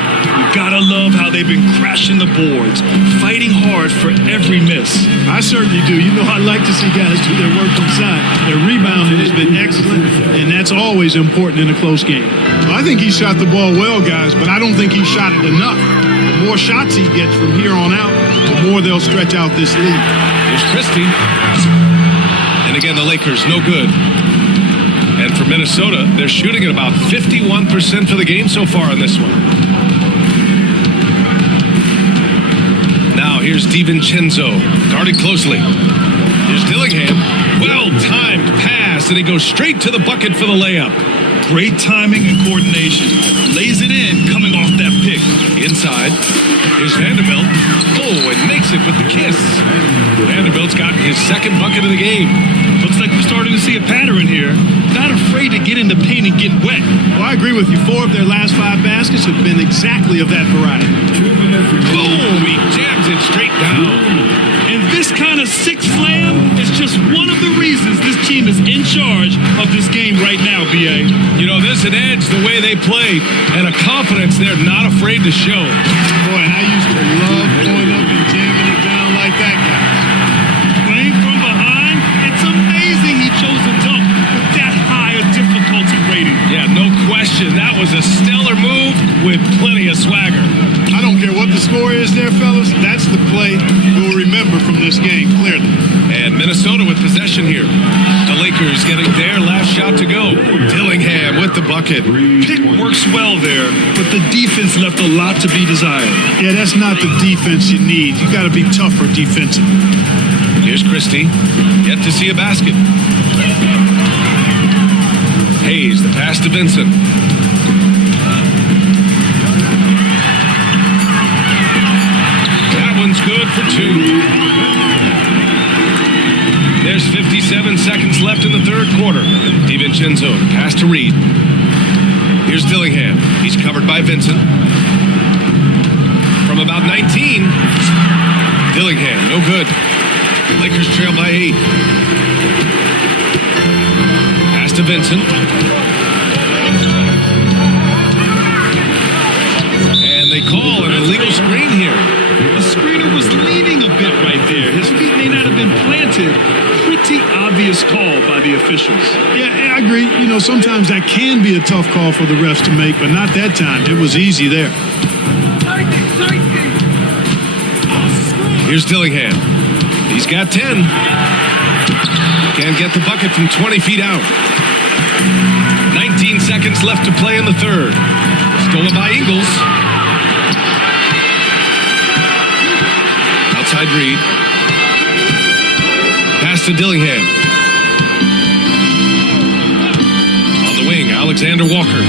Gotta love how they've been crashing the boards, fighting hard for every miss. I certainly do. You know, I like to see guys do their work inside. Their rebounding has been excellent, and that's always important in a close game. Well, I think he shot the ball well, guys, but I don't think he shot it enough. The more shots he gets from here on out, the more they'll stretch out this lead. Here's Christie. And again, the Lakers, no good. And for Minnesota, they're shooting at about 51% for the game so far on this one. Now here's DiVincenzo, guarded closely. Here's Dillingham. Well-timed pass, and he goes straight to the bucket for the layup. Great timing and coordination. Lays it in, coming off that pick. Inside. Here's Vanderbilt. Oh, and makes it with the kiss. Vanderbilt's got his second bucket of the game. Looks like we're starting to see a pattern here. Not afraid to get in the paint and get wet. Well, I agree with you. 4 of their last 5 baskets have been exactly of that variety. Boom! He jams it straight down. And this kind of sick slam is just one of the reasons this team is in charge of this game right now, B.A. You know, there's an edge the way they play and a confidence they're not afraid to show. Boy, and I used to love going up and jamming it down like that guy. Playing from behind, it's amazing he chose a dunk with that high a difficulty rating. Yeah, no question. That was a stellar move with plenty of swagger. I don't care what the score is there, fellas. That's the play we'll remember from this game, clearly. And Minnesota with possession here. The Lakers getting their last shot to go. Dillingham with the bucket. Pick works well there, but the defense left a lot to be desired. Yeah, that's not the defense you need. You got to be tougher defensively. Here's Christie. Yet to see a basket. Hayes, the pass to Vincent. That one's good for 2. There's 57 seconds left in the third quarter. DiVincenzo, pass to Reed. Here's Dillingham. He's covered by Vincent. From about 19. Dillingham, no good. Lakers trail by 8. Pass to Vincent. And they call an illegal screen here. The screener was leaning a bit right there. His feet may not have been planted. Pretty obvious call by the officials. Yeah, I agree. You know, sometimes that can be a tough call for the refs to make, but not that time. It was easy there. Here's Dillingham. He's got 10. Can't get the bucket from 20 feet out. 19 seconds left to play in the third. Stolen by Ingles. Outside Reed. Pass to Dillingham. On the wing, Alexander Walker.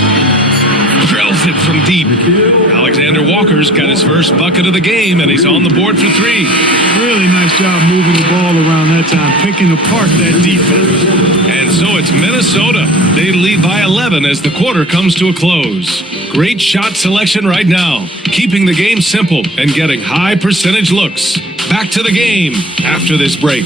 Drills it from deep. Alexander Walker's got his first bucket of the game, and he's on the board for 3. Really nice job moving the ball around that time, picking apart that defense. And so it's Minnesota. They lead by 11 as the quarter comes to a close. Great shot selection right now, keeping the game simple and getting high percentage looks. Back to the game after this break.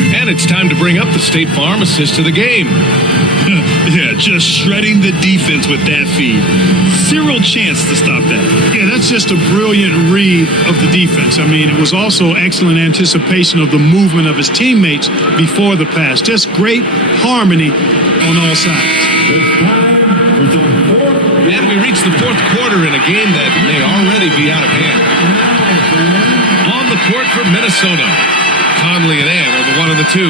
And it's time to bring up the State Farm assist of the game. Yeah, just shredding the defense with that feed. Zero chance to stop that. Yeah, that's just a brilliant read of the defense. I mean, it was also excellent anticipation of the movement of his teammates before the pass. Just great harmony on all sides. And we reach the fourth quarter in a game that may already be out of hand. On the court for Minnesota, Conley and Ann are the 1 and the 2.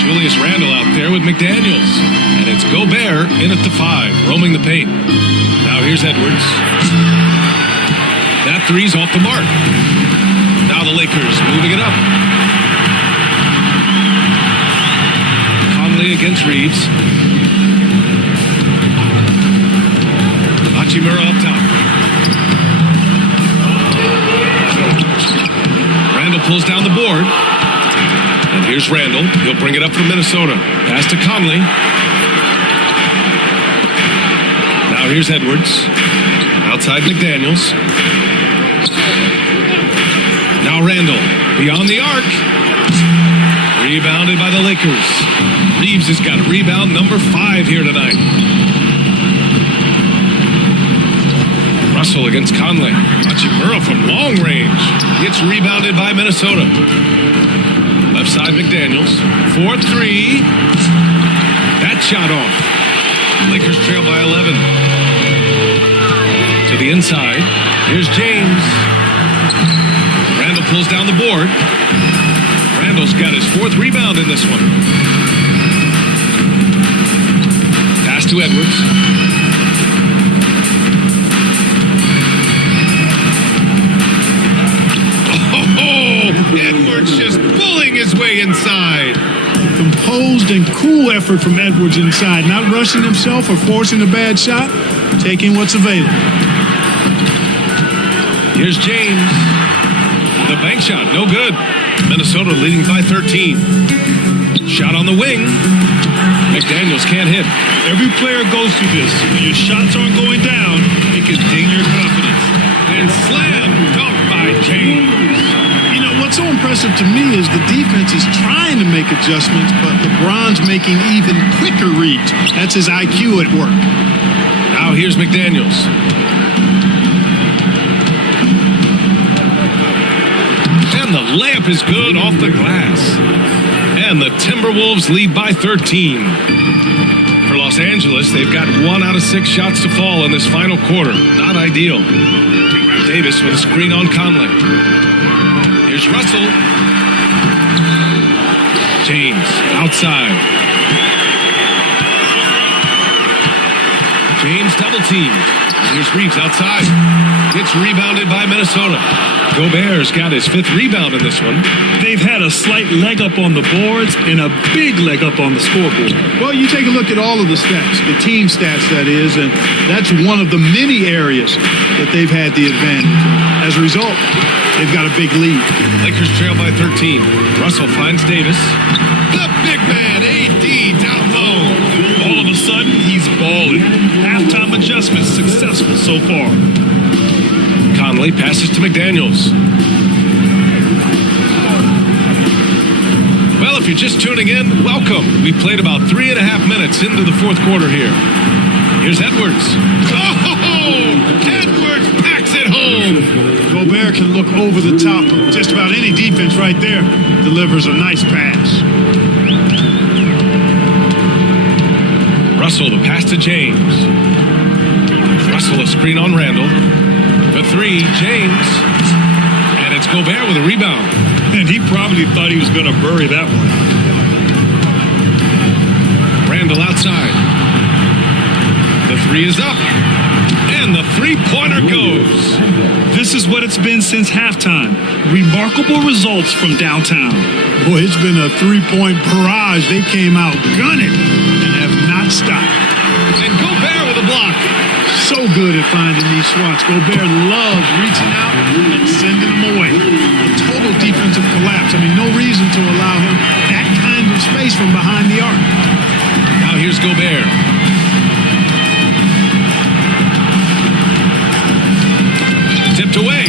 Julius Randle out there with McDaniels. And it's Gobert in at the 5, roaming the paint. Now here's Edwards. That three's off the mark. Now the Lakers moving it up. Conley against Reeves. Hachimura up top. Here's Randall. He'll bring it up for Minnesota. Pass to Conley. Now here's Edwards. Outside McDaniels. Now Randall. Beyond the arc. Rebounded by the Lakers. Reeves has got rebound number 5 here tonight. Russell against Conley. Hachimura from long range. It's rebounded by Minnesota. Left side McDaniels. 4-3. That shot off. Lakers trail by 11. To the inside. Here's James. Randall pulls down the board. Randall's got his 4th rebound in this one. Pass to Edwards. Edwards just pulling his way inside. Composed and cool effort from Edwards inside, not rushing himself or forcing a bad shot, taking what's available. Here's James. The bank shot, no good. Minnesota leading by 13. Shot on the wing. McDaniels can't hit. Every player goes through this. When your shots aren't going down, it can ding your confidence. And slam dunk by James. You know, what's so impressive to me is the defense is trying to make adjustments, but LeBron's making even quicker reads. That's his IQ at work. Now here's McDaniels. And the layup is good off the glass. And the Timberwolves lead by 13. For Los Angeles, they've got 1 out of 6 shots to fall in this final quarter. Not ideal. Davis with a screen on Conley. Here's Russell. James outside. James double teamed. Here's Reeves outside. It's rebounded by Minnesota. Gobert's got his 5th rebound in this one. They've had a slight leg up on the boards and a big leg up on the scoreboard. Well, you take a look at all of the stats, the team stats that is, and that's one of the many areas that they've had the advantage. As a result, they've got a big lead. Lakers trail by 13. Russell finds Davis. The big man, AD, down low. All of a sudden, he's balling. Halftime adjustments successful so far. Conley passes to McDaniels. Well, if you're just tuning in, welcome. We played about 3.5 minutes into the 4th quarter here. Here's Edwards. Oh, Edwards packs it home. Gobert can look over the top of just about any defense right there. Delivers a nice pass. Russell, the pass to James. Russell, a screen on Randall. The 3, James. And it's Gobert with a rebound. And he probably thought he was going to bury that one. Randall outside. The 3 is up. And the 3-pointer goes. This is what it's been since halftime. Remarkable results from downtown. Boy, it's been a 3-point barrage. They came out gunning and have not stopped. And Gobert with a block. So good at finding these swats. Gobert loves reaching out and sending them away. A total defensive collapse. I mean, no reason to allow him that kind of space from behind the arc. Now here's Gobert. Tipped away.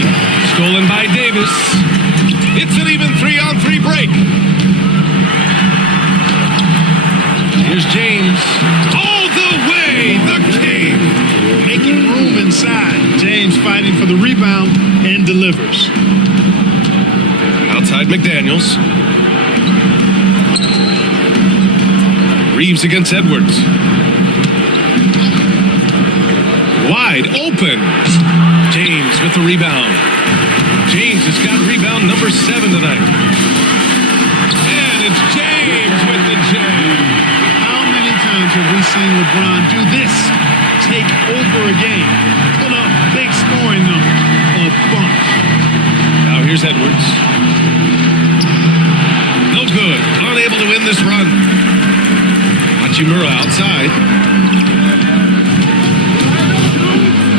Stolen by Davis. It's an even 3-on-3 break. Here's James. All the way, the king. Making room inside. James fighting for the rebound and delivers. Outside McDaniels. Reeves against Edwards. Wide open. James with the rebound. James has got rebound number 7 tonight. And it's James with the jam. How many times have we seen LeBron do this? Take over a game. Put up big scoring numbers. A bunch. Now here's Edwards. No good. Unable to win this run. Hachimura outside.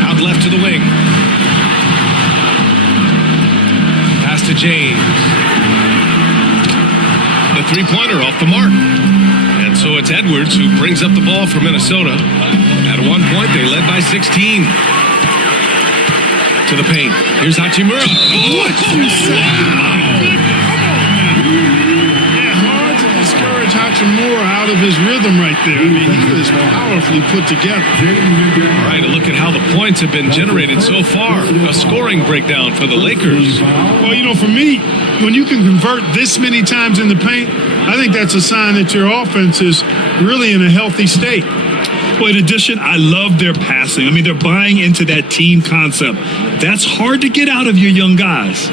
Out left to the wing. Pass to James. The a three-pointer off the mark. And so it's Edwards who brings up the ball for Minnesota. At one point, they led by 16. To the paint. Here's Hachimura. What you say? Yeah, hard to discourage Hachimura out of his rhythm right there. I mean, he is powerfully put together. All right, a look at how the points have been generated so far. A scoring breakdown for the Lakers. Well, you know, for me, when you can convert this many times in the paint, I think that's a sign that your offense is really in a healthy state. Well, in addition, I love their passing. I mean, they're buying into that team concept. That's hard to get out of your young guys.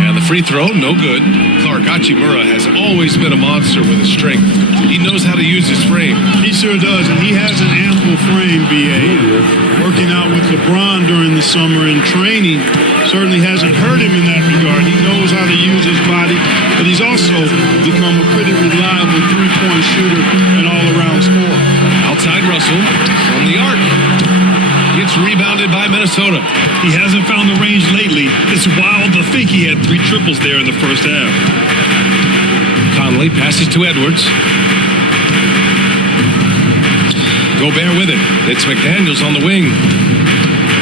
And the free throw, no good. Clark Hachimura has always been a monster with his strength. He knows how to use his frame. He sure does, and he has an ample frame, B.A. Working out with LeBron during the summer and training certainly hasn't hurt him in that regard. He knows how to use his body, but he's also become a pretty reliable three-point shooter and all-around scorer. Outside Russell from the arc. It's rebounded by Minnesota. He hasn't found the range lately. It's wild to think he had 3 triples there in the first half. Conley passes to Edwards. Gobert with it. It's McDaniels on the wing.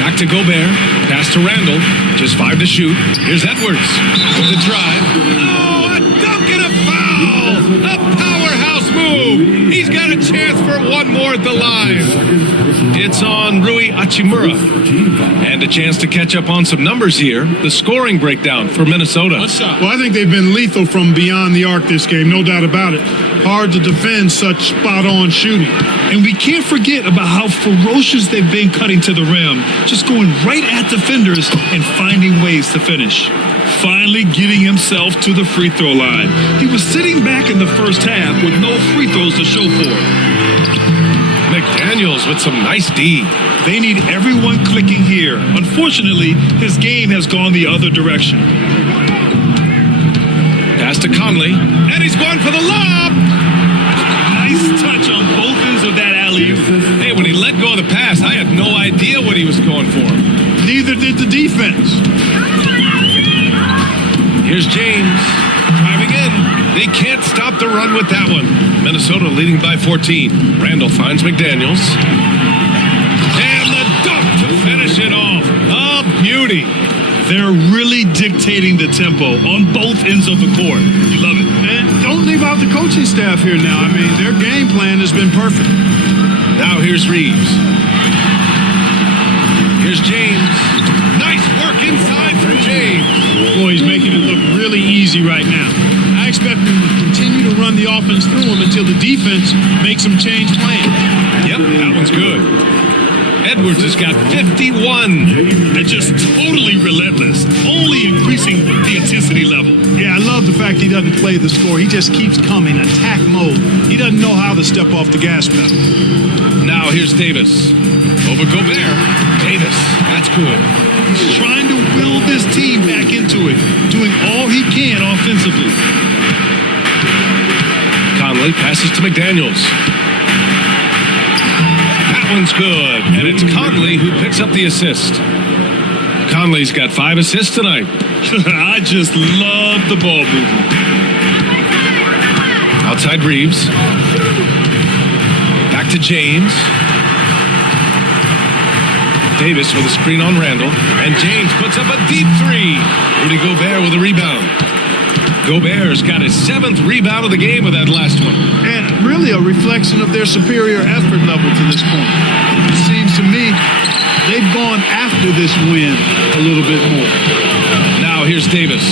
Back to Gobert. Pass to Randall. Just 5 to shoot. Here's Edwards with the drive. Oh, a dunk and a foul! A powerhouse move! He's got a chance for one more at the line. It's on Rui Hachimura. And a chance to catch up on some numbers here. The scoring breakdown for Minnesota. Well, I think they've been lethal from beyond the arc this game, no doubt about it. Hard to defend such spot-on shooting. And we can't forget about how ferocious they've been cutting to the rim, just going right at defenders and finding ways to finish. Finally getting himself to the free throw line. He was sitting back in the first half with no free throws to show for it. McDaniels with some nice D. They need everyone clicking here. Unfortunately, his game has gone the other direction. Pass to Conley, and he's going for the lob. Nice touch on both ends of that alley-oop. Hey, when he let go of the pass, I had no idea what he was going for. Neither did the defense. Here's James driving in. They can't stop the run with that one. Minnesota leading by 14. Randall finds McDaniels. And the dunk to finish it off. A beauty. They're really dictating the tempo on both ends of the court. You love it. And don't leave out the coaching staff here now. I mean, their game plan has been perfect. Now here's Reeves. Here's James. Nice work inside for James. Boy, he's making it look really easy right now. I expect them to continue to run the offense through him until the defense makes them change plans. Yep, that one's good. Edwards has got 51. They're just totally relentless, only increasing the intensity level. Yeah, I love the fact he doesn't play the score. He just keeps coming, attack mode. He doesn't know how to step off the gas pedal. Now here's Davis. Over Gobert. Davis, that's good. He's trying to will this team back into it, doing all he can offensively. Conley passes to McDaniels. That one's good, and it's Conley who picks up the assist. Conley's got 5 assists tonight. I just love the ball movement. Outside Reeves. Back to James. Davis with a screen on Randall, and James puts up a deep 3. Rudy Gobert with a rebound. Gobert's got his 7th rebound of the game with that last one. And really a reflection of their superior effort level to this point. It seems to me they've gone after this win a little bit more. Now here's Davis.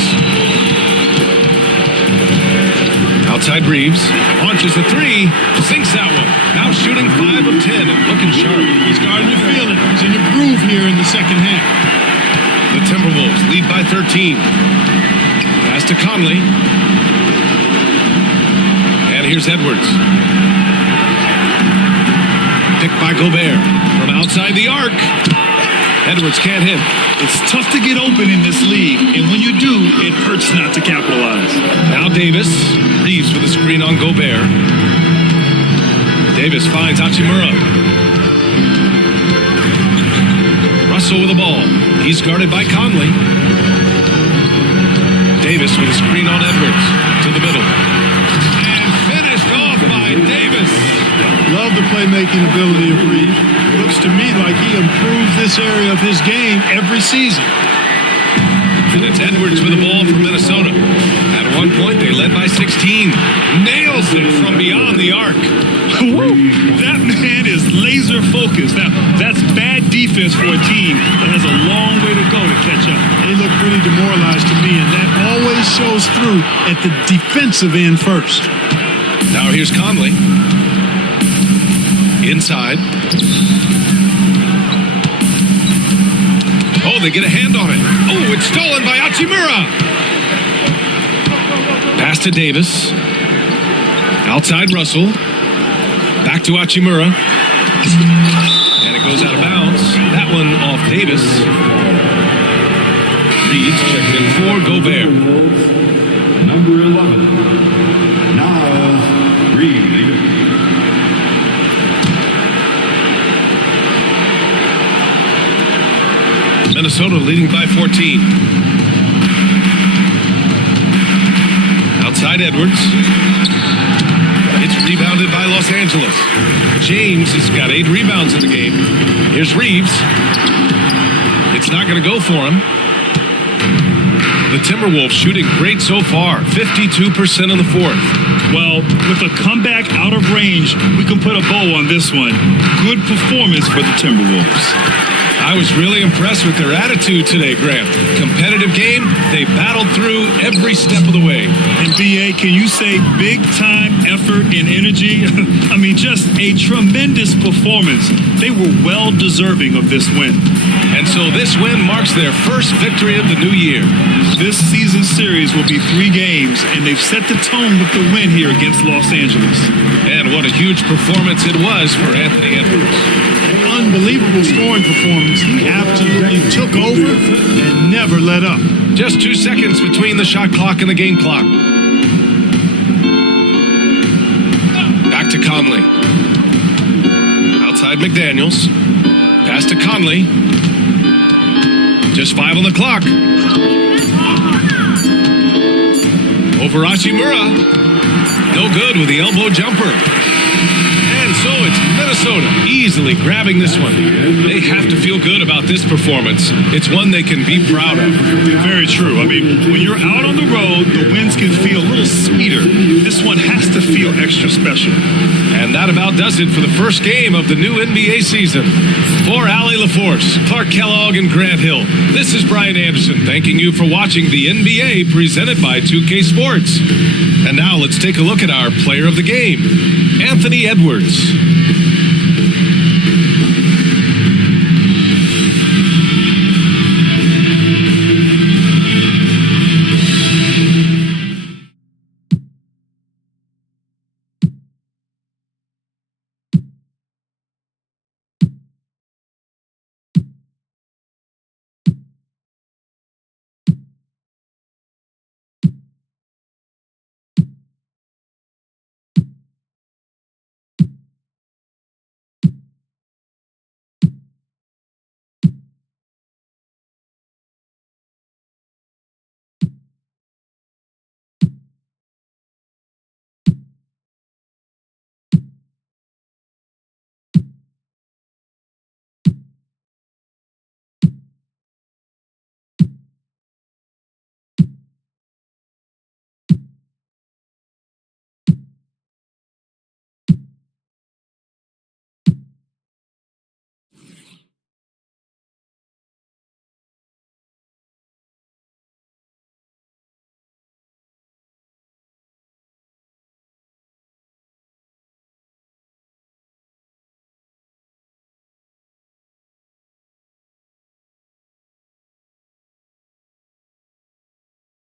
Outside Reeves. Launches a 3. Sinks that one. Now shooting 5 of 10 and looking sharp. He's starting to feel it. He's in a groove here in the second half. The Timberwolves lead by 13. Pass to Conley. And here's Edwards. Picked by Gobert from outside the arc. Edwards can't hit. It's tough to get open in this league, and when you do, it hurts not to capitalize. Now Davis. Reeves with a screen on Gobert. Davis finds Hachimura. Russell with the ball. He's guarded by Conley. Davis with a screen on Edwards to the middle. And finished off by Davis. Love the playmaking ability of Reed. Looks to me like he improves this area of his game every season. And it's Edwards with the ball for Minnesota. At one point, they led by 16. Nails it from beyond the arc. That man is laser focused. Now, that's bad defense for a team that has a long way to go to catch up. They look pretty demoralized to me, and that always shows through at the defensive end first. Now here's Conley. Inside. Oh, they get a hand on it. Oh, it's stolen by Hachimura. Pass to Davis. Outside Russell. Back to Hachimura. And it goes out of bounds. That one off Davis. Reed's checking in for Gobert. Number 11, Nas Reed. Minnesota leading by 14. Outside Edwards. It's rebounded by Los Angeles. James has got 8 rebounds in the game. Here's Reeves. It's not going to go for him. The Timberwolves shooting great so far. 52% in the fourth. Well, with a comeback out of range, we can put a bow on this one. Good performance for the Timberwolves. I was really impressed with their attitude today, Graham. Competitive game, they battled through every step of the way. And BA, can you say big time effort and energy? I mean, just a tremendous performance. They were well deserving of this win. And so this win marks their first victory of the new year. This season series will be 3 games, and they've set the tone with the win here against Los Angeles. And what a huge performance it was for Anthony Edwards. Unbelievable scoring performance. He absolutely took over and never let up. Just 2 seconds between the shot clock and the game clock. Back to Conley. Outside McDaniels. Pass to Conley. Just 5 on the clock. Over Hachimura. No good with the elbow jumper. And so it's Minnesota easily grabbing this one. They have to feel good about this performance. It's one they can be proud of. Very true. I mean, when you're out on the road, the wins can feel a little sweeter. This one has to feel extra special. And that about does it for the first game of the new NBA season. For Allie LaForce, Clark Kellogg, and Grant Hill, this is Brian Anderson thanking you for watching the NBA presented by 2K Sports. And now let's take a look at our player of the game, Anthony Edwards.